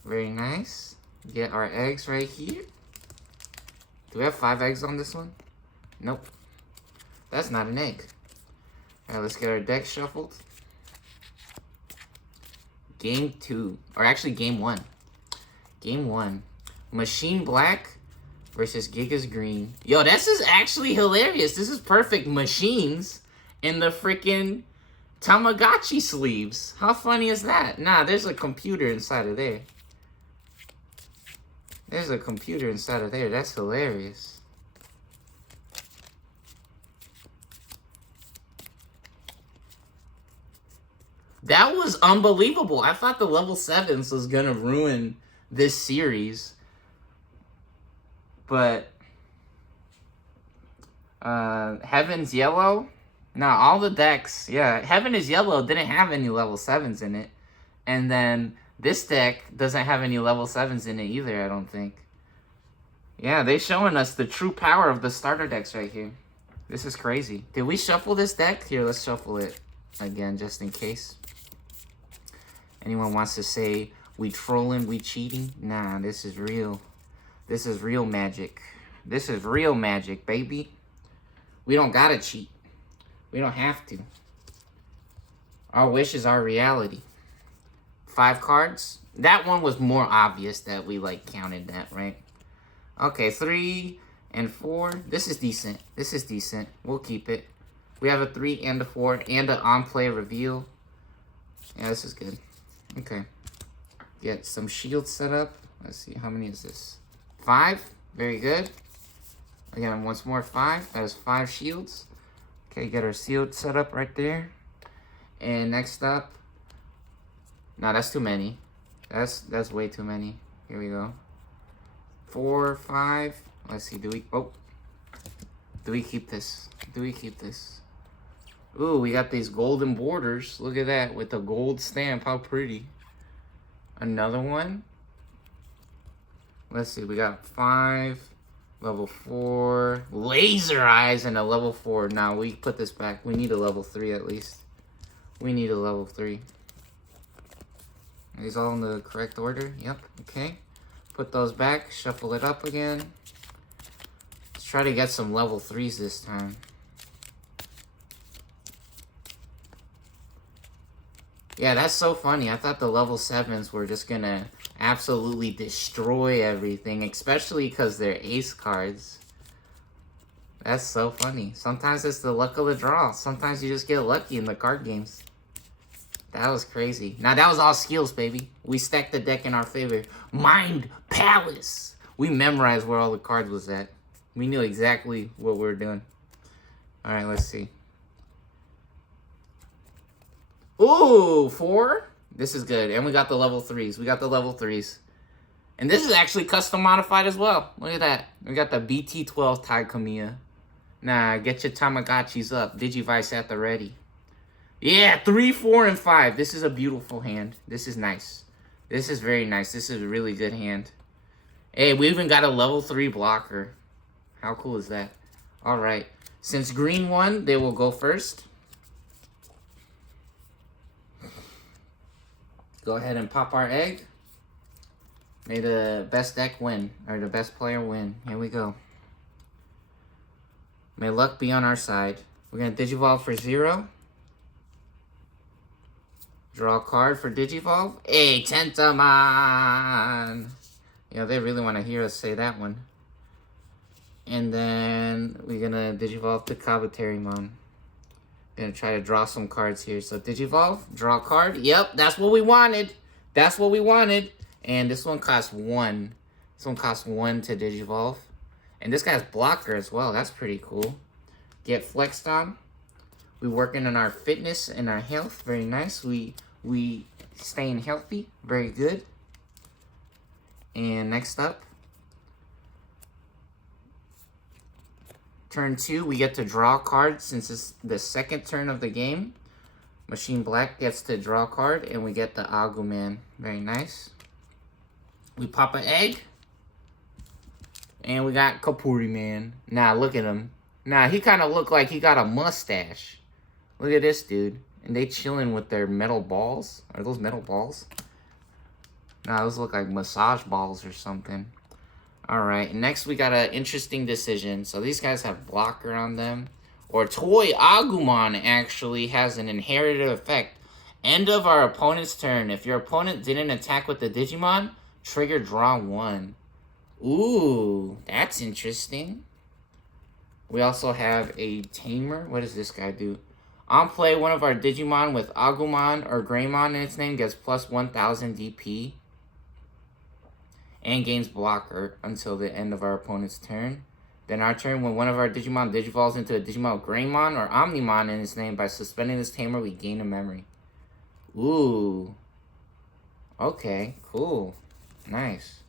Very nice. Get our eggs right here. Do we have 5 eggs on this one? Nope. That's not an egg. Alright, let's get our deck shuffled. Game 2. Or actually, Game 1. Game 1. Machine Black versus Gigas Green. Yo, this is actually hilarious. This is perfect. Machines in the freaking Tamagotchi sleeves. How funny is that? Nah, there's a computer inside of there. There's a computer inside of there. That's hilarious. That was unbelievable. I thought the level 7s was gonna ruin this series. But Heaven's Yellow. Nah, all the decks, yeah. Heaven is Yellow didn't have any level 7s in it. And then this deck doesn't have any level 7s in it either, I don't think. Yeah, they're showing us the true power of the starter decks right here. This is crazy. Did we shuffle this deck? Here, let's shuffle it again, just in case. Anyone wants to say we trolling, we cheating? Nah, this is real. This is real magic. This is real magic, baby. We don't gotta cheat. We don't have to. Our wish is our reality. 5 cards. That one was more obvious that we counted that, right? Okay, 3 and 4. This is decent. This is decent. We'll keep it. We have a 3 and a 4 and an on-play reveal. Yeah, this is good. Okay. Get some shields set up. Let's see, how many is this? 5. Very good. Again, once more, 5. That is 5 shields. Okay, get our shield set up right there. And next up. No, that's too many. That's way too many. Here we go. 4, 5. Let's see, do we keep this? Do we keep this? Ooh, we got these golden borders. Look at that with the gold stamp. How pretty. Another one. Let's see, we got 5, level 4, laser eyes, and a level 4. Now we put this back. We need a level 3 at least. We need a level 3. Are these all in the correct order? Yep, okay. Put those back, shuffle it up again. Let's try to get some level 3s this time. Yeah, that's so funny. I thought the level 7s were just gonna absolutely destroy everything, especially because they're ace cards. That's so funny. Sometimes it's the luck of the draw. Sometimes you just get lucky in the card games. That was crazy. Now, that was all skills, baby. We stacked the deck in our favor. Mind Palace. We memorized where all the cards was at. We knew exactly what we were doing. All right, let's see. Ooh, 4. This is good. And we got the level 3s. We got the level 3s. And this is actually custom modified as well. Look at that. We got the BT12 Taikamiya. Nah, get your Tamagotchis up. Digivice at the ready. Yeah, 3, 4, and 5. This is a beautiful hand. This is nice. This is very nice. This is a really good hand. Hey, we even got a level 3 blocker. How cool is that? All right. Since green won, they will go first. Go ahead and pop our egg. May the best deck win, or the best player win. Here we go. May luck be on our side. We're going to Digivolve for 0. Draw a card for Digivolve. Hey, Tentamon! Yeah, they really want to hear us say that one. And then we're going to Digivolve to Kabuterimon. Gonna try to draw some cards here. So Digivolve, draw a card. Yep, that's what we wanted. That's what we wanted. And this one costs 1. This one costs 1 to Digivolve. And this guy's blocker as well. That's pretty cool. Get flexed on. We working on our fitness and our health. Very nice. We staying healthy. Very good. And next up, turn 2, we get to draw a card since it's the second turn of the game. Machine Black gets to draw a card, and we get the Agumon. Very nice. We pop an egg, and we got Kapuriman. Now, look at him. Now, he kind of look like he got a mustache. Look at this dude. And they chilling with their metal balls. Are those metal balls? Nah, those look like massage balls or something. Alright, next we got an interesting decision. So these guys have blocker on them. Or Toy Agumon actually has an inherited effect. End of our opponent's turn. If your opponent didn't attack with the Digimon, trigger draw 1. Ooh, that's interesting. We also have a Tamer. What does this guy do? On play, one of our Digimon with Agumon or Greymon in its name gets plus 1000 DP. And gains blocker until the end of our opponent's turn. Then our turn, when one of our Digimon digivolves into a Digimon with Greymon or Omnimon in its name, by suspending this Tamer, we gain a memory. Ooh. Okay, cool. Nice.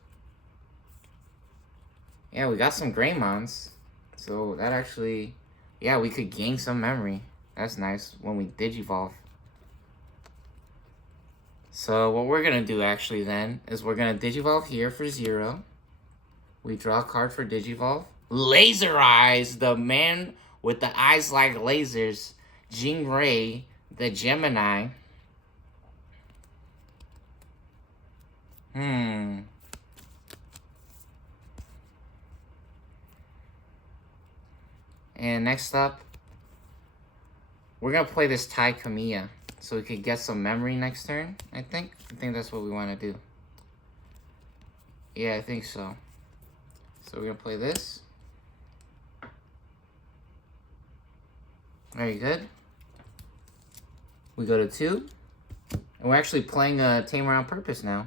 Yeah, we got some Greymons. So that actually, yeah, we could gain some memory. That's nice when we Digivolve. So what we're going to do actually then is we're going to Digivolve here for 0. We draw a card for Digivolve. Laser Eyes, the man with the eyes like lasers. Jingray, the Gemini. And next up, we're going to play this Taikamiya so we could get some memory next turn, I think. I think that's what we want to do. Yeah, I think so. So we're going to play this. Very good. We go to 2. And we're actually playing a Tamer on purpose now.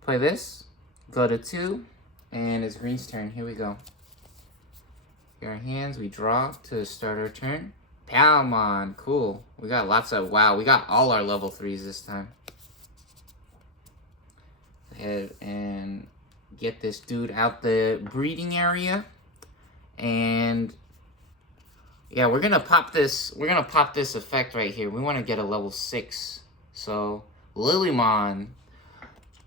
Play this. Go to 2. And it's green's turn. Here we go. Here our hands. We draw to start our turn. Palmon. Cool. We got lots of... Wow, we got all our level 3s this time. Go ahead and get this dude out the breeding area. And... yeah, we're gonna pop this. We're gonna pop this effect right here. We want to get a level 6. So Lilymon,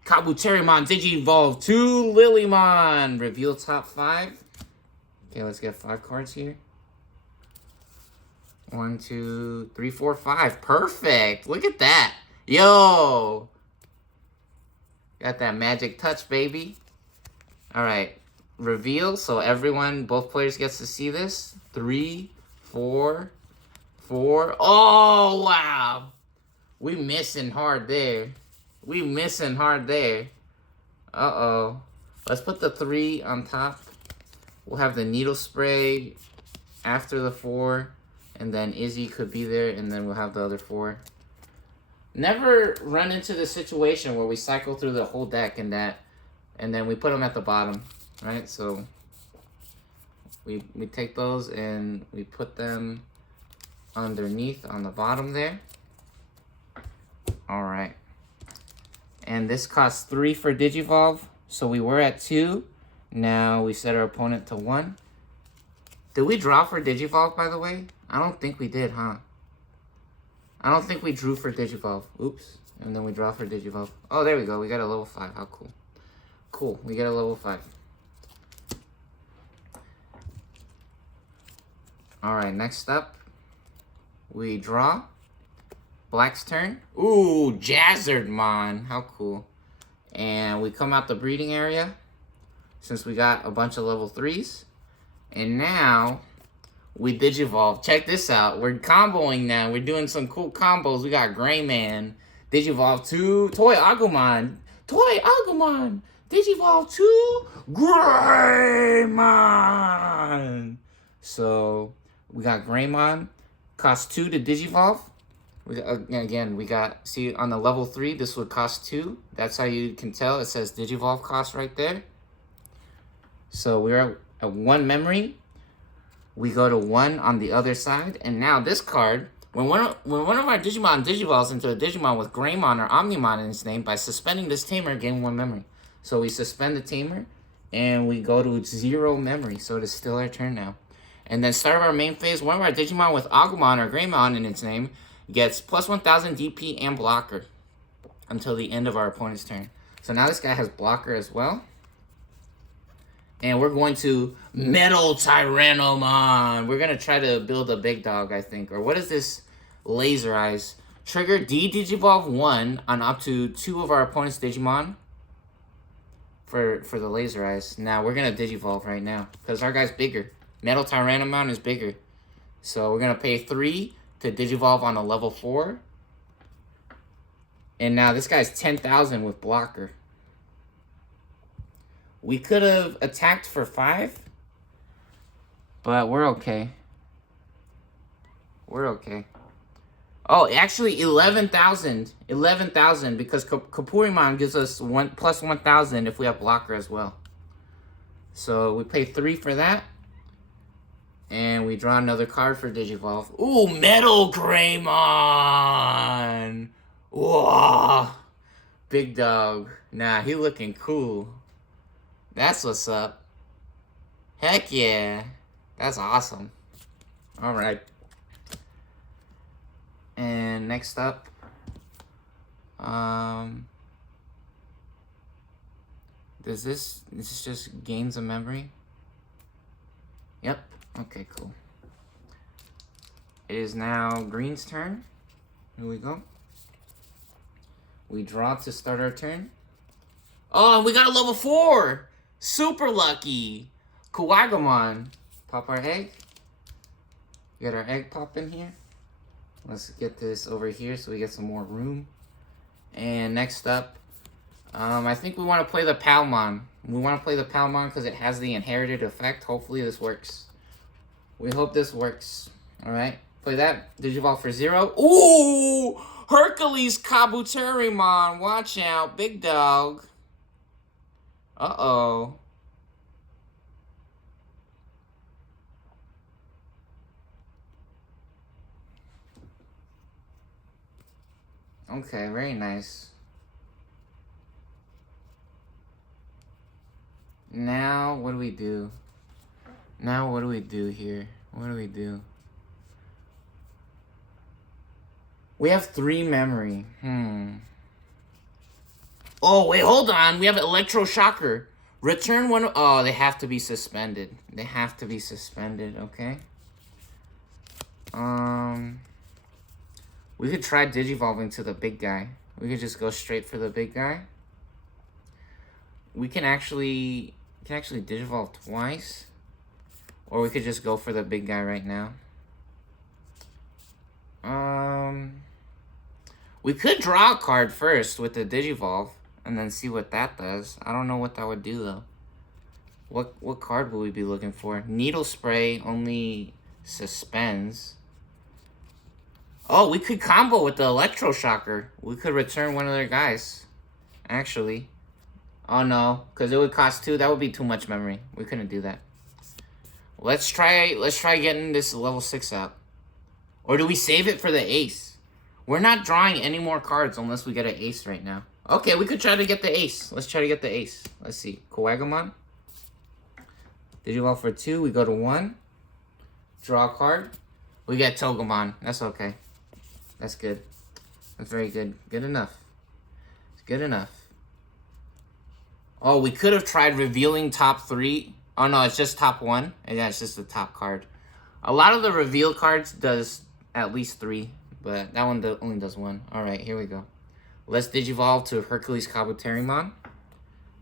Kabuterimon, Digivolve to Lilymon. Reveal top 5. Okay, let's get 5 cards here. 1, 2, 3, 4, 5. Perfect. Look at that. Yo, got that magic touch, baby. All right, reveal. So everyone, both players gets to see this. 3, 4, 4. Oh, wow. We missing hard there. We missing hard there. Uh-oh. Let's put the 3 on top. We'll have the needle spray after the 4. And then Izzy could be there. And then we'll have the other 4. Never run into the situation where we cycle through the whole deck and that. And then we put them at the bottom. Right? So We take those and we put them underneath on the bottom there. All right. And this costs 3 for Digivolve. So we were at 2. Now we set our opponent to 1. Did we draw for Digivolve, by the way? I don't think we did, huh? I don't think we drew for Digivolve. Oops. And then we draw for Digivolve. Oh, there we go. We got a level 5. How cool. Cool. We get a level 5. Alright, next up. We draw. Black's turn. Ooh, Jazzardmon. How cool. And we come out the breeding area. Since we got a bunch of level 3s. And now, we Digivolve. Check this out. We're comboing now. We're doing some cool combos. We got Grayman. Digivolve to Toy Agumon. Toy Agumon. Digivolve to Greymon. So, we got Greymon. Cost 2 to Digivolve. Again, we got, see, on the level 3, this would cost 2. That's how you can tell. It says Digivolve cost right there. So, we're at 1 memory. We go to 1 on the other side. And now this card, when one of our Digimon Digivolves into a Digimon with Greymon or Omnimon in its name, by suspending this tamer, gain 1 memory. So we suspend the tamer, and we go to 0 memory. So it is still our turn now. And then start of our main phase, one of our Digimon with Agumon or Greymon in its name gets plus 1000 DP and blocker until the end of our opponent's turn. So now this guy has blocker as well. And we're going to Metal Tyrannomon. We're going to try to build a big dog, I think. Or what is this? Laser Eyes. Trigger D-Digivolve 1 on up to 2 of our opponent's Digimon. For the Laser Eyes. Now, we're going to Digivolve right now. Because our guy's bigger. Metal Tyrannomon is bigger. So, we're going to pay 3 to Digivolve on a level 4. And now, this guy's 10,000 with blocker. We could have attacked for 5, but we're okay. We're okay. Oh, actually 11,000. 11,000 because Kapurimon gives us plus 1,000 if we have blocker as well. So we pay 3 for that. And we draw another card for Digivolve. Ooh, Metal Greymon! Whoa! Big dog. Nah, he looking cool. That's what's up. Heck yeah. That's awesome. Alright. And next up. Does this just gains a memory? Yep. Okay, cool. It is now Green's turn. Here we go. We draw to start our turn. Oh, we got a level 4! Super lucky. Kuwagamon. Pop our egg. We got our egg pop in here. Let's get this over here so we get some more room. And next up, I think we want to play the Palmon. We want to play the Palmon because it has the inherited effect. Hopefully this works. We hope this works. Alright. Play that. Digivolve for 0. Ooh! Hercules Kabuterimon. Watch out. Big dog. Uh-oh. Okay, very nice. Now, what do we do? Now, what do we do here? What do we do? We have 3 memory. Oh, wait, hold on. We have Electroshocker. Return one. Oh, they have to be suspended. They have to be suspended, okay? We could try Digivolving to the big guy. We could just go straight for the big guy. We can actually Digivolve twice. Or we could just go for the big guy right now. We could draw a card first with the Digivolve. And then see what that does. I don't know what that would do, though. What card would we be looking for? Needle Spray only suspends. Oh, we could combo with the Electroshocker. We could return one of their guys. Actually. Oh, no. Because it would cost 2. That would be too much memory. We couldn't do that. Let's try getting this level 6 out. Or do we save it for the ace? We're not drawing any more cards unless we get an ace right now. Okay, we could try to get the ace. Let's try to get the ace. Let's see. Coagumon. Digivolve for 2. We go to 1. Draw a card. We get Togemon. That's okay. That's good. That's very good. Good enough. It's good enough. Oh, we could have tried revealing top 3. Oh, no, it's just top 1. Yeah, it's just the top card. A lot of the reveal cards does at least 3, but that one only does 1. All right, here we go. Let's Digivolve to Hercules Kabuterimon. I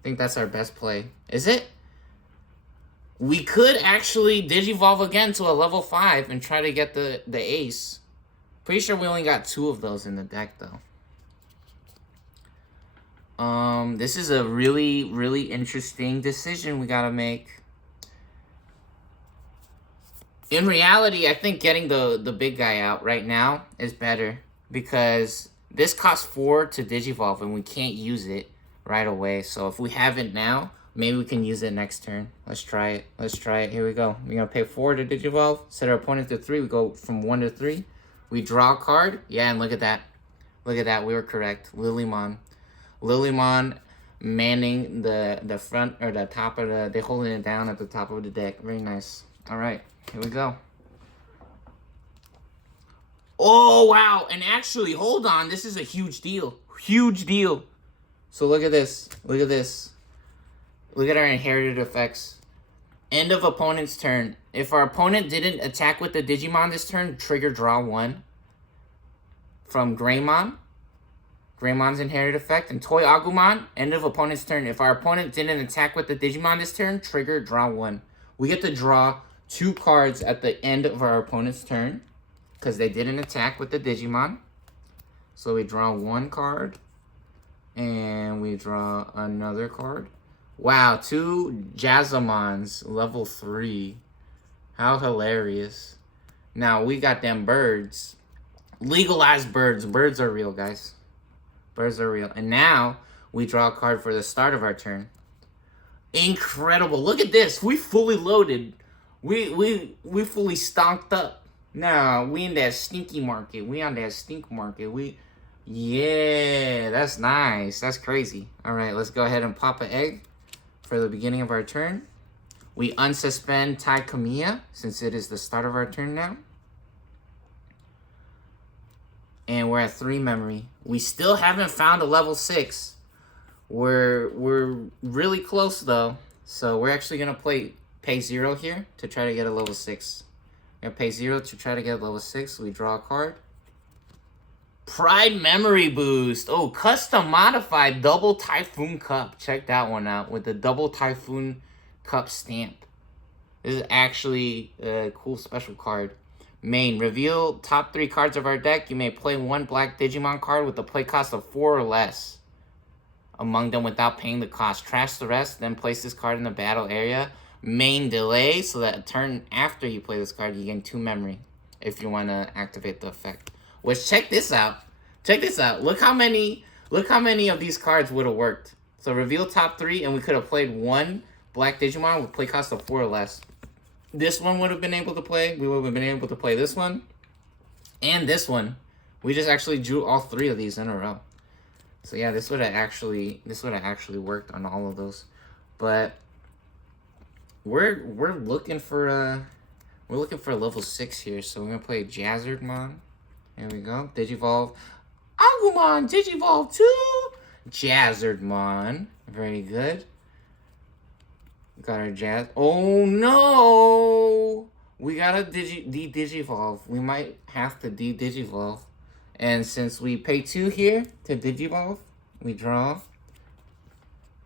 think that's our best play. Is it? We could actually Digivolve again to a level 5 and try to get the ace. Pretty sure we only got 2 of those in the deck, though. This is a really, really interesting decision we gotta make. In reality, I think getting the big guy out right now is better because this costs 4 to Digivolve and we can't use it right away. So if we have it now, maybe we can use it next turn. Let's try it. Let's try it. Here we go. We're going to pay 4 to Digivolve. Set our opponent to 3. We go from 1 to 3. We draw a card. Yeah, and look at that. Look at that. We were correct. Lilymon. Lilymon manning the front or the top of the... They're holding it down at the top of the deck. Very nice. All right. Here we go. Oh, wow. And actually, hold on. This is a huge deal. Huge deal. So look at this. Look at this. Look at our inherited effects. End of opponent's turn. If our opponent didn't attack with the Digimon this turn, trigger draw 1. From Greymon. Greymon's inherited effect. And Toy Agumon, end of opponent's turn. If our opponent didn't attack with the Digimon this turn, trigger draw 1. We get to draw 2 cards at the end of our opponent's turn because they didn't attack with the Digimon. So we draw 1 card and we draw another card. Wow, 2 Jazzamons, level 3. How hilarious. Now we got them birds. Legalized birds. Birds are real, guys. Birds are real. And now we draw a card for the start of our turn. Incredible. Look at this. We fully loaded. We fully stocked up. Now, we in that stinky market. We on that stink market. Yeah, that's nice. That's crazy. All right, let's go ahead and pop an egg for the beginning of our turn. We unsuspend Taikamiya since it is the start of our turn now. And we're at 3 memory. We still haven't found a level 6. We're really close though. So we're actually gonna pay 0 here to try to get a level 6. We're gonna pay 0 to try to get a level 6. We draw a card. Pride Memory Boost. Oh, custom modified Double Typhoon Cup. Check that one out with the Double Typhoon Cup stamp. This is actually a cool special card. Main, reveal top 3 cards of our deck. You may play 1 black Digimon card with a play cost of 4 or less among them without paying the cost. Trash the rest, then place this card in the battle area. Main delay, so that turn after you play this card, you gain 2 memory if you want to activate the effect. Which, check this out. Check this out. Look how many of these cards would have worked. So reveal top 3, and we could have played 1 black Digimon with play cost of 4 or less. This one would have been able to play. We would have been able to play this one and this one. We just actually drew all 3 of these in a row. So yeah, this would have actually worked on all of those. But we're looking for a level 6 here. So we're gonna play Jazzardmon. There we go. Digivolve. Agumon Digivolve 2. Jazzardmon. Very good. Got our Jazz. Oh no! We gotta de-Digivolve. We might have to de-Digivolve. And since we pay 2 here to Digivolve, we draw.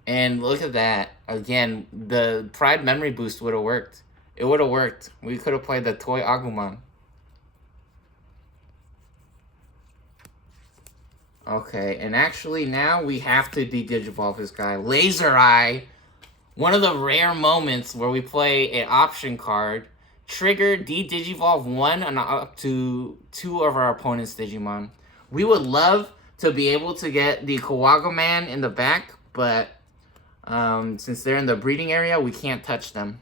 And look at that. Again, the Pride Memory Boost would have worked. It would have worked. We could have played the Toy Agumon. Okay, and actually now we have to de-Digivolve this guy. Laser Eye. One of the rare moments where we play an option card. Trigger de-Digivolve 1 and up to 2 of our opponent's Digimon. We would love to be able to get the Kawagoman in the back, but since they're in the breeding area, we can't touch them.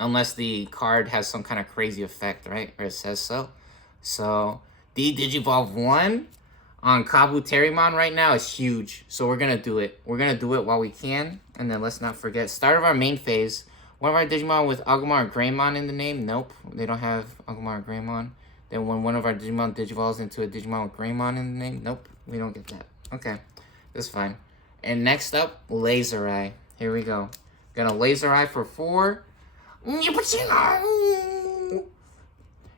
Unless the card has some kind of crazy effect, right? Or it says so. So, D-Digivolve 1 on Kabuterimon right now is huge. So we're going to do it. We're going to do it while we can. And then let's not forget, start of our main phase. One of our Digimon with Agumon or Greymon in the name. Nope, they don't have Agumon or Greymon. Then when one of our Digimon digivolves into a Digimon with Greymon in the name. Nope, we don't get that. Okay, that's fine. And next up, Laser Eye. Here we go. Gonna Laser Eye for 4.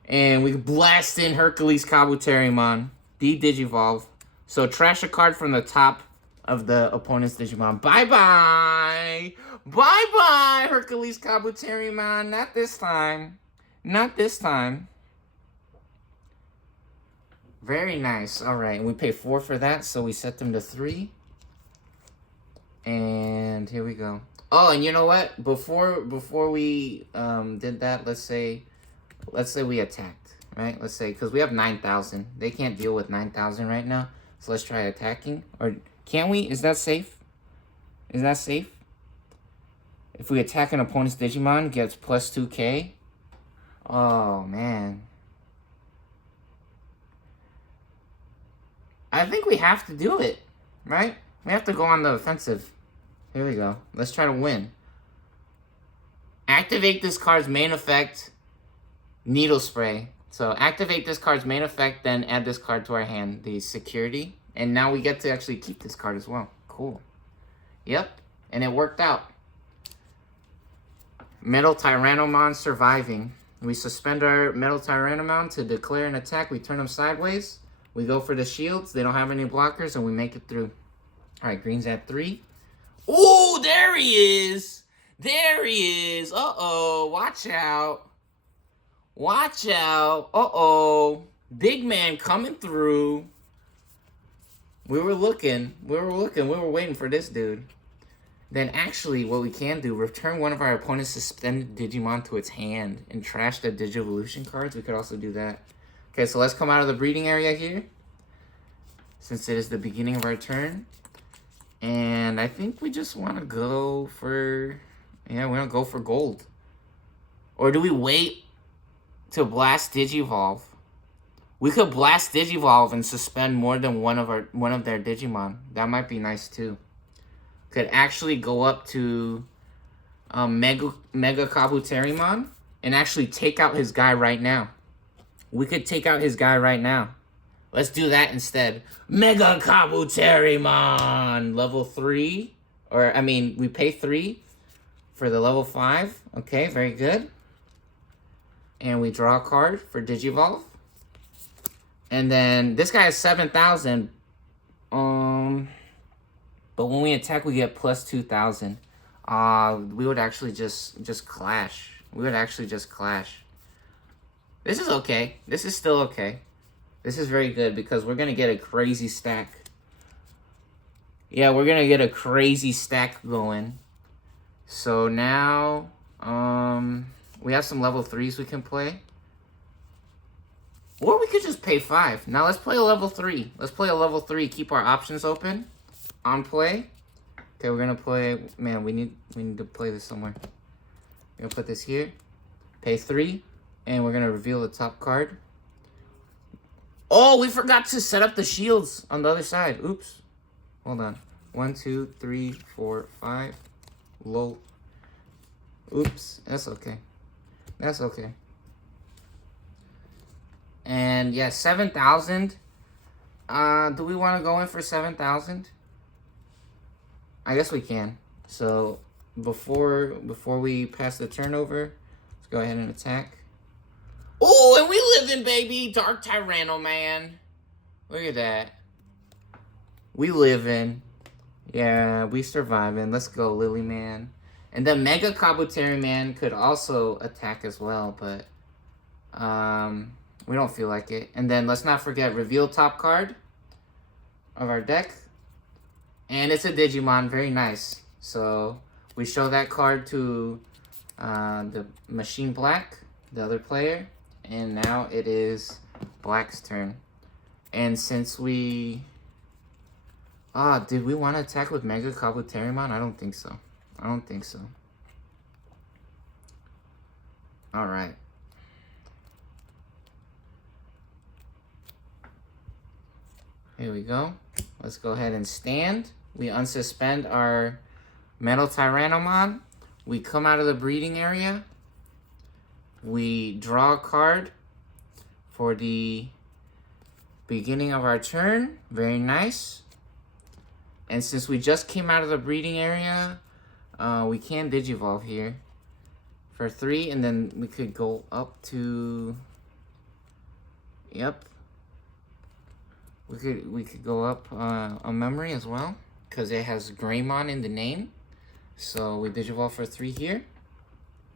And we blast in Hercules Kabuterimon. D-Digivolve. So trash a card from the top of the opponent's Digimon. Bye-bye! Bye-bye, Hercules Kabuterimon. Not this time. Not this time. Very nice. Alright, and we pay 4 for that, so we set them to 3. And here we go. Oh, and you know what? Before we did that, let's say we attacked, right? Let's say, because we have 9,000. They can't deal with 9,000 right now. So let's try attacking. Or can we? Is that safe? Is that safe? If we attack an opponent's Digimon, gets plus 2k. Oh, man. I think we have to do it, right? We have to go on the offensive. Here we go. Let's try to win. Activate this card's main effect, Needle Spray. So activate this card's main effect, then add this card to our hand, the security. And now we get to actually keep this card as well. Cool. Yep, and it worked out. Metal Tyrannomon surviving. We suspend our Metal Tyrannomon to declare an attack. We turn them sideways. We go for the shields. They don't have any blockers, and we make it through. All right, green's at 3. Ooh, there he is. There he is. Uh-oh, watch out. Watch out. Uh-oh. Big man coming through. We were looking. We were waiting for this dude. Then actually, what we can do, return one of our opponent's suspended Digimon to its hand and trash the Digivolution cards. We could also do that. Okay, so let's come out of the breeding area here, since it is the beginning of our turn. And I think we just want to go for... Yeah, we want to go for gold. Or do we wait to blast Digivolve? We could blast Digivolve and suspend more than one of their Digimon. That might be nice too. Could actually go up to Mega Kabuterimon and actually take out his guy right now. We could take out his guy right now. Let's do that instead. Mega Kabuterimon! Level 3. Or, I mean, we pay 3 for the level 5. Okay, very good. And we draw a card for Digivolve. And then, this guy has 7,000. But when we attack, we get plus 2,000. We would actually just clash. We would actually just clash. This is okay. This is still okay. This is very good because we're going to get a crazy stack. Yeah, we're going to get a crazy stack going. So now, we have some level 3s we can play. Or we could just pay 5. Now let's play a level 3. Let's play a level 3. Keep our options open. On play. Okay, we're going to play... Man, we need to play this somewhere. We're going to put this here. Pay 3. And we're going to reveal the top card. Oh, we forgot to set up the shields on the other side. Oops. Hold on. 1, 2, 3, 4, 5. Lol. Oops. That's okay. That's okay. And yeah, 7,000. Do we want to go in for 7,000? I guess we can. So before we pass the turnover, let's go ahead and attack. Oh, and we live in, baby. Dark Tyranno, man. Look at that. We live in. Yeah, we surviving. Let's go, Lily Man. And then Mega Kabuteri Man could also attack as well, but we don't feel like it. And then let's not forget reveal top card of our deck. And it's a Digimon, very nice. So we show that card to the Machine Black, the other player. And now it is Black's turn. And since we... did we want to attack with Mega Kabuterimon? I don't think so. I don't think so. Alright. Here we go. Let's go ahead and stand. We unsuspend our Metal Tyrannomon. We come out of the breeding area. We draw a card for the beginning of our turn. Very nice. And since we just came out of the breeding area, we can Digivolve here for 3, and then we could go up to, yep. We could go up a memory as well, because it has Greymon in the name. So we Digivolve for 3 here.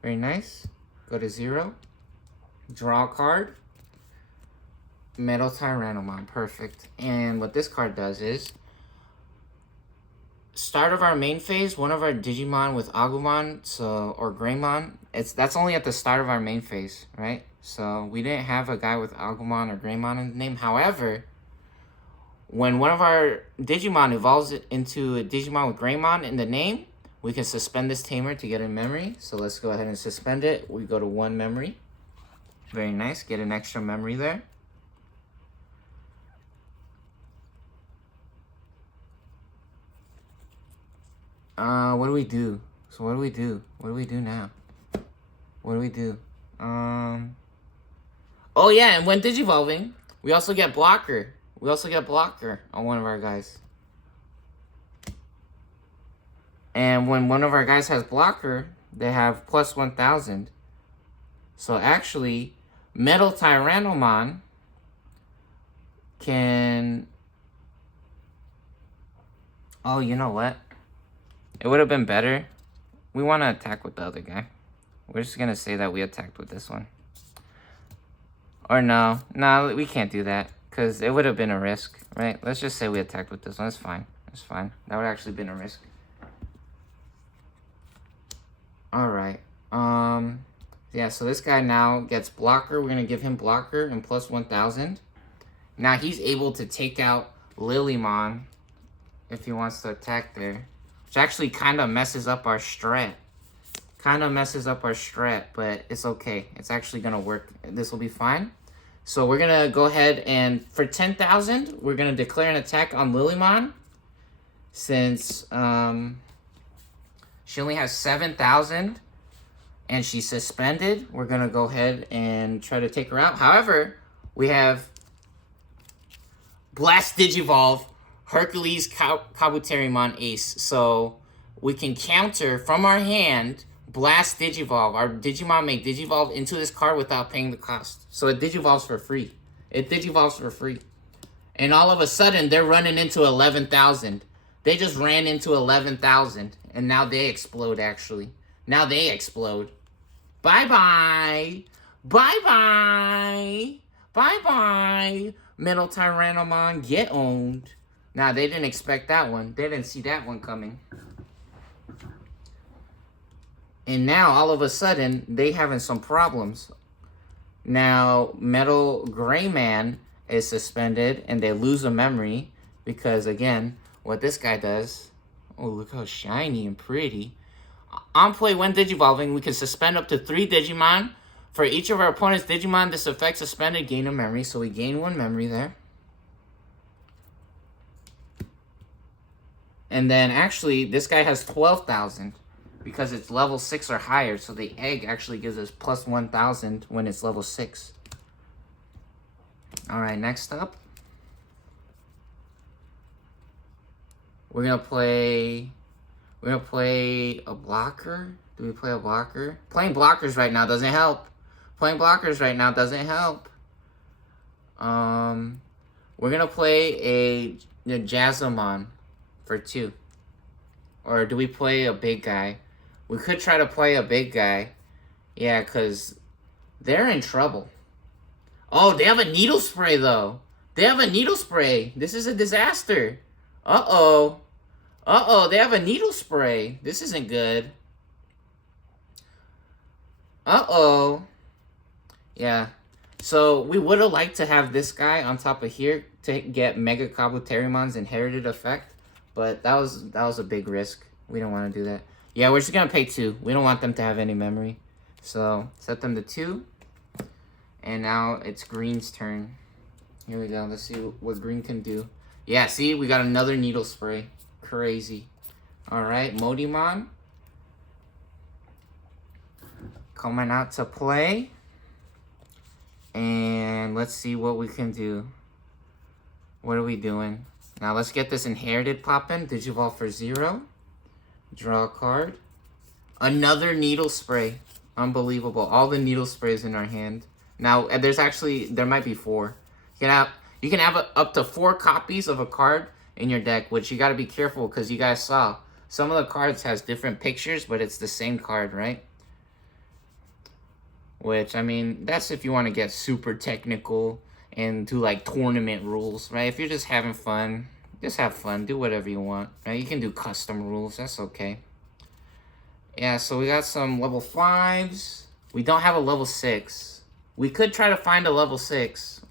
Very nice. Go to 0. Draw a card. Metal Tyrannomon. Perfect. And what this card does is, start of our main phase, one of our Digimon with Agumon, or Greymon, that's only at the start of our main phase, right? So we didn't have a guy with Agumon or Greymon in the name. However, when one of our Digimon evolves into a Digimon with Greymon in the name, we can suspend this tamer to get a memory. So let's go ahead and suspend it. We go to 1 memory. Very nice. Get an extra memory there. What do we do? So what do we do? What do we do now? What do we do? Oh yeah, and when Digivolving, we also get Blocker. We also get Blocker on one of our guys. And when one of our guys has Blocker, they have plus 1000. So actually, Metal Tyrannomon can... Oh, you know what? It would have been better. We want to attack with the other guy. We're just going to say that we attacked with this one. Or no, we can't do that. Because it would have been a risk, right? Let's just say we attacked with this one. That's fine. That's fine. That would actually been a risk. Alright. Yeah, so this guy now gets Blocker. We're going to give him Blocker and plus 1000. Now he's able to take out Lilymon if he wants to attack there. Which actually kind of messes up our strat. But it's okay. It's actually going to work. This will be fine. So we're going to go ahead and, for 10,000, we're going to declare an attack on Lilymon. Since she only has 7,000 and she's suspended, we're going to go ahead and try to take her out. However, we have Blast Digivolve, Hercules Kabuterimon Ace. So we can counter from our hand, Blast Digivolve. Our Digimon may Digivolve into this card without paying the cost. So it Digivolves for free. And all of a sudden, they're running into 11,000. They just ran into 11,000. And now they explode, actually. Now they explode. Bye-bye. Bye-bye. Bye-bye. Metal Tyrannomon, get owned. Now, they didn't expect that one. They didn't see that one coming. And now, all of a sudden, they having some problems. Now, Metal Greyman is suspended, and they lose a memory. Because, again, what this guy does... Oh, look how shiny and pretty. On play, when Digivolving, we can suspend up to 3 Digimon. For each of our opponent's Digimon, this effect suspended, gain a memory. So we gain 1 memory there. And then, actually, this guy has 12,000. Because it's level 6 or higher. So the egg actually gives us plus 1,000 when it's level 6. Alright, next up. We're gonna play a blocker. Do we play a blocker? Playing blockers right now doesn't help. We're gonna play a Jazzamon for 2. Or do we play a big guy? We could try to play a big guy. Yeah, because they're in trouble. Oh, they have a needle spray, though. This is a disaster. Uh-oh, they have a needle spray. This isn't good. Uh-oh. Yeah. So, we would have liked to have this guy on top of here to get Mega Kabuterimon's inherited effect. But that was a big risk. We don't want to do that. Yeah, we're just going to pay 2. We don't want them to have any memory. So set them to 2. And now it's green's turn. Here we go. Let's see what green can do. Yeah, see? We got another needle spray. Crazy. Alright, Modimon. Coming out to play. And let's see what we can do. What are we doing? Now let's get this inherited poppin'. Digivolve for 0. Draw a card. Another needle spray. Unbelievable. All the needle sprays in our hand. Now, there might be 4. You can have up to 4 copies of a card in your deck, which you got to be careful because you guys saw. Some of the cards has different pictures, but it's the same card, right? Which, I mean, that's if you want to get super technical and do like tournament rules, right? If you're just having fun, just have fun. Do whatever you want, right? You can do custom rules. That's okay. Yeah, so we got some level 5s. We don't have a level 6. We could try to find a level 6.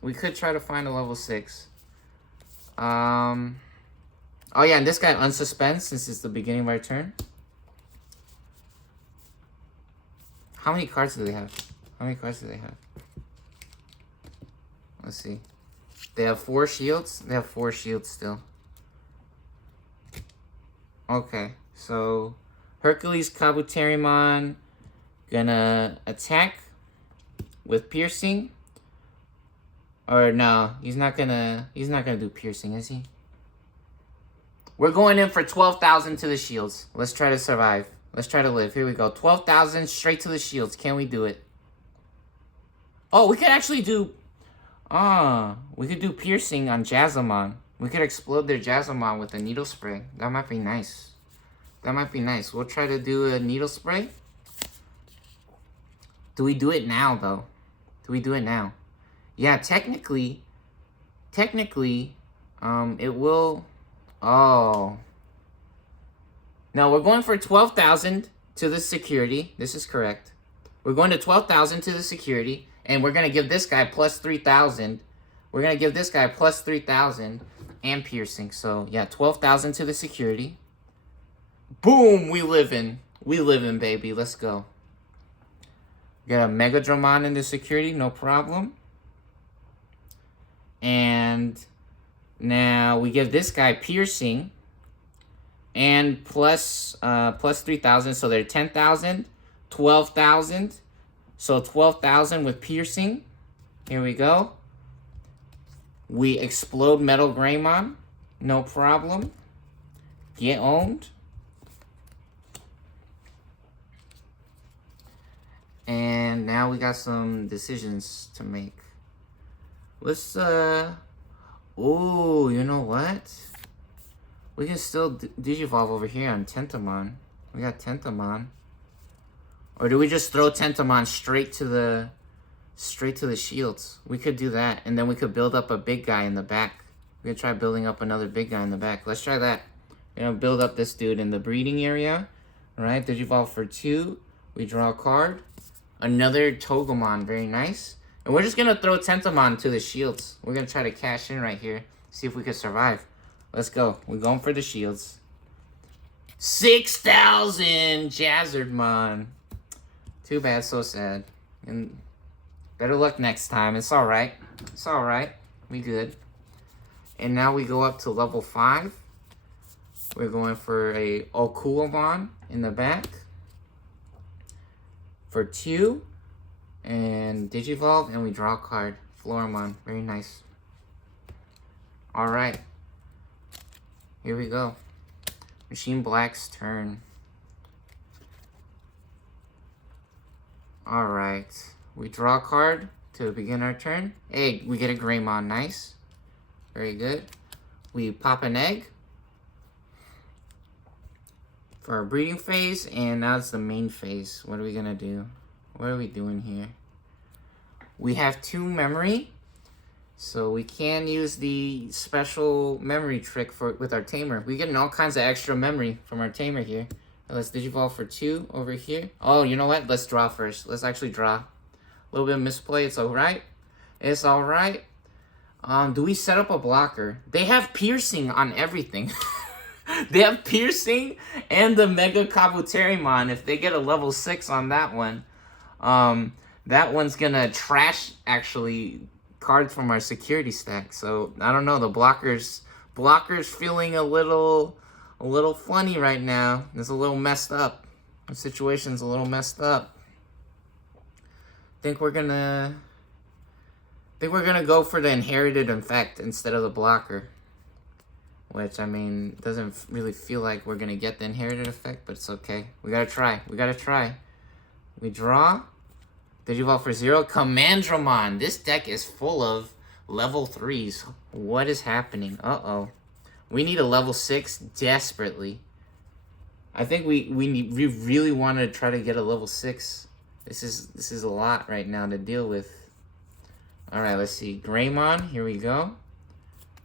Oh, yeah, and this guy unsuspends since it's the beginning of our turn. How many cards do they have? Let's see. They have 4 shields? They have 4 shields still. Okay, so Hercules Kabuterimon gonna attack with piercing. Or no, he's not gonna do piercing, is he? We're going in for 12,000 to the shields. Let's try to survive. Let's try to live. Here we go. 12,000 straight to the shields. Can we do it? Oh, we could actually do... we could do piercing on Jazzamon. We could explode their Jazzamon with a needle spray. That might be nice. We'll try to do a needle spray. Do we do it now, though? Yeah, technically, it will... Oh. No, we're going for 12,000 to the security. This is correct. We're going to 12,000 to the security, and we're going to give this guy plus 3,000. We're going to give this guy plus 3,000 and piercing. So, yeah, 12,000 to the security. Boom! We livin', baby. Let's go. Got a Mega Dramon in the security, no problem. And now we give this guy piercing and plus 3,000, so they're 10,000, 12,000. So 12,000 with piercing. Here we go. We explode Metal Greymon, no problem. Get owned. And now we got some decisions to make. Let's, oh, you know what? We can still Digivolve over here on Tentamon. We got Tentamon. Or do we just throw Tentamon straight to the shields? We could do that, and then we could build up a big guy in the back. We could try building up another big guy in the back. Let's try that. You know, build up this dude in the breeding area. All right, Digivolve for 2. We draw a card. Another Togemon, very nice. And we're just going to throw Tentamon to the shields. We're going to try to cash in right here. See if we can survive. Let's go. We're going for the shields. 6,000 Jazzardmon. Too bad, so sad. And better luck next time. It's alright. We good. And now we go up to level 5. We're going for a Okuamon in the back. For 2. And Digivolve, and we draw a card. Floramon. Very nice. Alright. Here we go. Machine Black's turn. Alright. We draw a card to begin our turn. Hey, we get a Greymon. Nice. Very good. We pop an egg for our breeding phase, and now it's the main phase. What are we gonna do? What are we doing here? We have 2 memory, so we can use the special memory trick with our tamer. We're getting all kinds of extra memory from our tamer here. Let's Digivolve for 2 over here. Oh, you know what? Let's draw first. Let's actually draw. A little bit of misplay. It's alright. It's alright. Do we set up a blocker? They have piercing on everything. They have piercing and the Mega Kabuterimon if they get a level 6 on that one. That one's gonna trash, actually, cards from our security stack. So, I don't know, the blockers feeling a little funny right now. It's a little messed up. The situation's a little messed up. Think we're gonna go for the inherited effect instead of the blocker. Which, I mean, doesn't really feel like we're gonna get the inherited effect, but it's okay. We gotta try. We draw. Digivolve for 0. Commandramon. This deck is full of level 3s. What is happening? Uh-oh. We need a level 6 desperately. I think we really want to try to get a level 6. This is a lot right now to deal with. Alright, let's see. Greymon, here we go.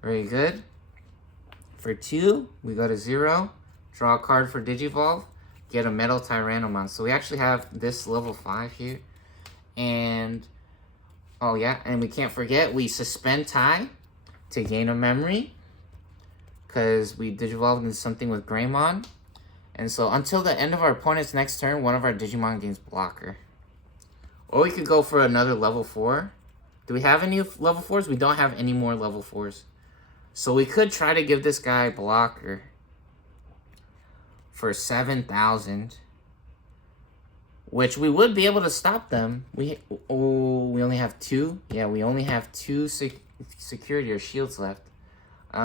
Very good. For 2, we go to 0. Draw a card for Digivolve. Get a Metal Tyrannomon. So we actually have this level 5 here. And, oh yeah, and we can't forget, we suspend Ty to gain a memory. Because we Digivolved into something with Greymon. And so until the end of our opponent's next turn, one of our Digimon gains blocker. Or we could go for another level 4. Do we have any level 4s? We don't have any more level 4s. So we could try to give this guy blocker for 7,000. Which we would be able to stop them. We only have 2? Yeah, we only have 2 security or shields left.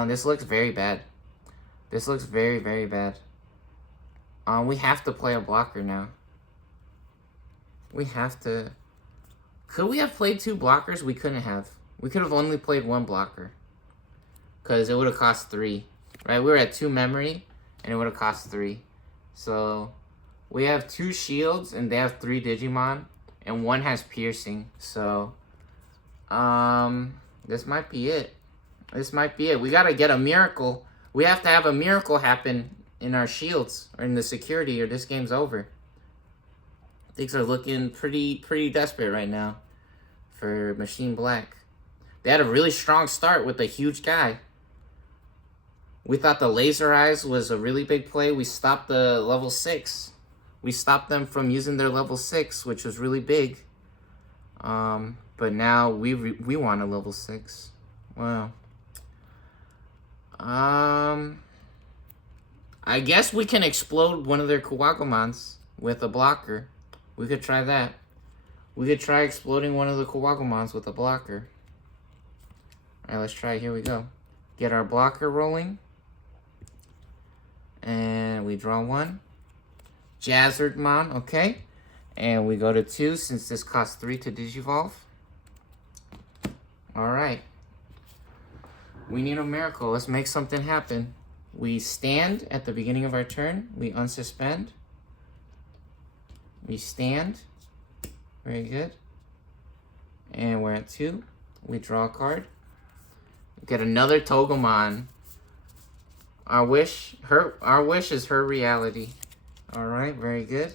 This looks very bad. This looks very, very bad. We have to play a blocker now. We have to... Could we have played 2 blockers? We couldn't have. We could have only played 1 blocker. Because it would have cost 3. Right? We were at 2 memory, and it would have cost 3. So, we have 2 shields, and they have 3 Digimon. And 1 has piercing. So, this might be it. This might be it. We gotta get a miracle. We have to have a miracle happen in our shields, or in the security, or this game's over. Things are looking pretty desperate right now for Machine Black. They had a really strong start with a huge guy. We thought the Laser Eyes was a really big play. We stopped the level 6. We stopped them from using their level 6, which was really big. But now we want a level 6. Wow. I guess we can explode one of their Kawagomons with a blocker. We could try that. We could try exploding one of the Kawagomons with a blocker. Alright, let's try it. Here we go. Get our blocker rolling. And we draw 1. Jazzardmon, okay. And we go to 2 since this costs 3 to Digivolve. Alright. We need a miracle. Let's make something happen. We stand at the beginning of our turn. We unsuspend. We stand. Very good. And we're at 2. We draw a card. Get another Togomon. Our wish is her reality. Alright, very good.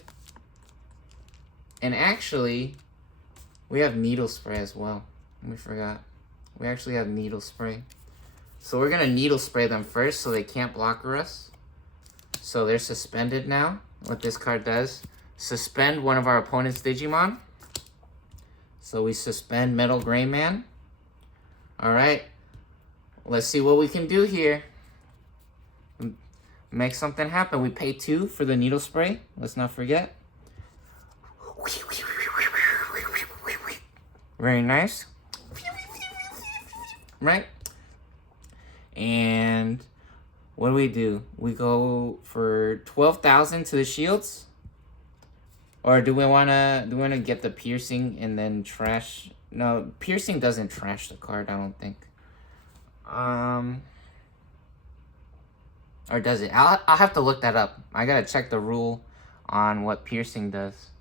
And actually, we have Needle Spray as well. We forgot. We actually have Needle Spray. So we're gonna Needle Spray them first so they can't blocker us. So they're suspended now. What this card does, suspend one of our opponent's Digimon. So we suspend Metal Greyman. Alright. Let's see what we can do here. Make something happen. We pay 2 for the Needle Spray. Let's not forget. Very nice. Right? And what do? We go for 12,000 to the shields? Or do we wanna get the piercing and then trash? No, piercing doesn't trash the card, I don't think. Or does it? I'll have to look that up. I gotta check the rule on what piercing does.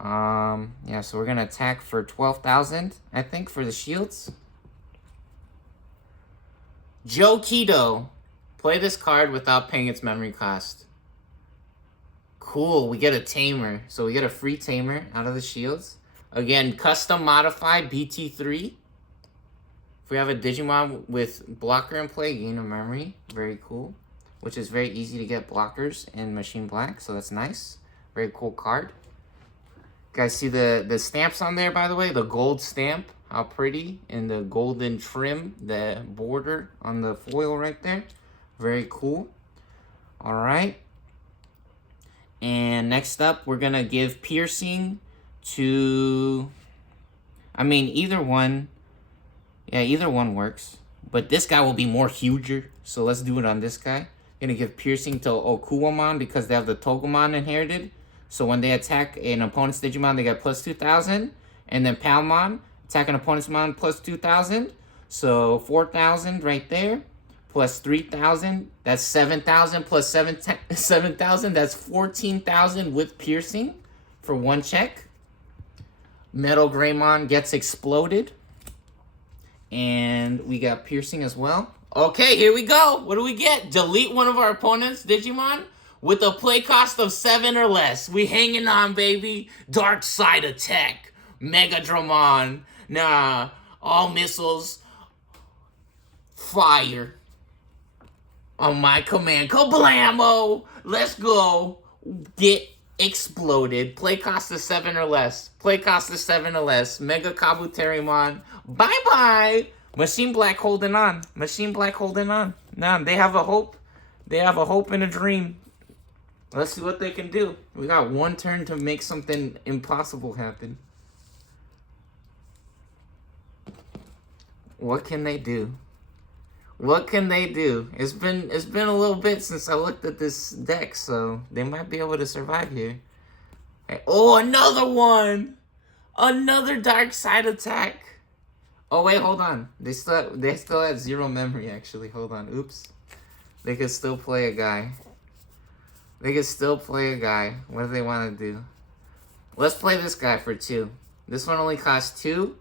Yeah, so we're gonna attack for 12,000, I think, for the shields. Joe Keto. Play this card without paying its memory cost. Cool, we get a Tamer. So we get a free Tamer out of the shields. Again, custom modified BT3. If we have a Digimon with blocker in play, gain a memory. Very cool. Which is very easy to get blockers in Machine Black, so that's nice. Very cool card. Guys, see the stamps on there, by the way? The gold stamp. How pretty. And the golden trim, the border on the foil right there. Very cool. All right. And next up, we're going to give piercing to... I mean, either one. Yeah, either one works. But this guy will be more huger. So let's do it on this guy. Going to give piercing to Okuwamon because they have the Togemon inherited. So when they attack an opponent's Digimon, they get plus 2,000. And then Palmon, attack an opponent's Mon plus 2,000. So 4,000 right there. Plus 3,000. That's 7,000 plus 7,000. That's 14,000 with piercing for one check. Metal Greymon gets exploded. And we got piercing as well. Okay, here we go. What do we get? Delete one of our opponent's Digimon with a play cost of 7 or less. We hanging on, baby. Dark Side Attack. Mega Dramon. Nah. All missiles. Fire. On my command. Kablamo! Let's go. Get exploded. Play cost of 7 or less. Play cost of 7 or less. Mega Kabuterimon. Bye-bye. Machine Black holding on. Machine Black holding on. Nah, they have a hope. They have a hope and a dream. Let's see what they can do. We got one turn to make something impossible happen. What can they do? What can they do? It's been a little bit since I looked at this deck, so they might be able to survive here. Hey, oh, another one! Another Dark Side Attack. Oh wait, hold on. They still had 0 memory actually. Hold on. Oops. They could still play a guy. They could still play a guy. What do they want to do? Let's play this guy for 2. This one only costs 2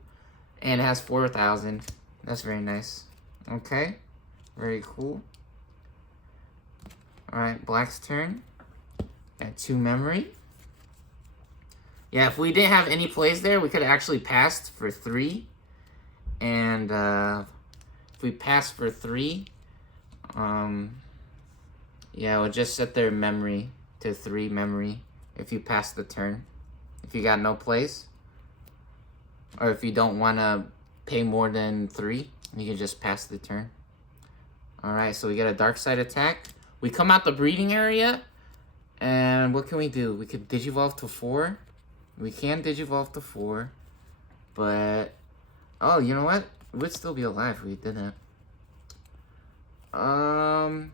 and it has 4,000. That's very nice. Okay. Very cool. Alright, Black's turn. Got 2 memory. Yeah, if we didn't have any plays there, we could have actually passed for 3. And if we pass for 3, yeah, we'll just set their memory to 3 memory if you pass the turn. If you got no plays. Or if you don't want to pay more than 3, you can just pass the turn. Alright, so we get a Dark Side Attack. We come out the breeding area. And what can we do? We could Digivolve to 4. We can Digivolve to 4. But... oh, you know what? We'd still be alive if we didn't. Prime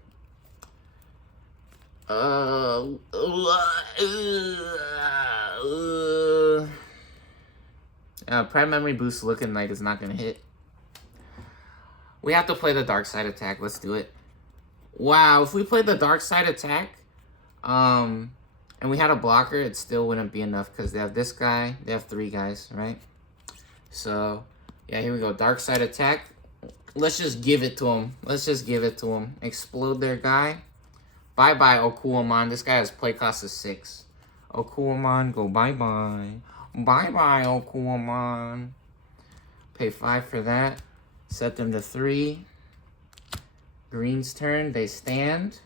Memory Boost looking like it's not gonna hit. We have to play the Dark Side Attack. Let's do it. Wow, if we played the Dark Side Attack, and we had a blocker, it still wouldn't be enough because they have this guy. They have 3 guys, right? So, yeah, here we go. Dark Side Attack. Let's just give it to him. Let's just give it to him. Explode their guy. Bye-bye, Okuwamon. This guy has play cost of 6. Okuwamon, go bye-bye. Bye-bye, Okuwamon. Pay 5 for that. Set them to 3. Green's turn. They stand.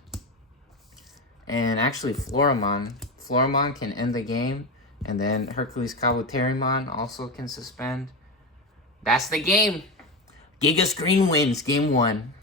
And actually, Floramon. Floramon can end the game. And then Hercules Kabuterimon also can suspend. That's the game. Gigas Green wins game 1.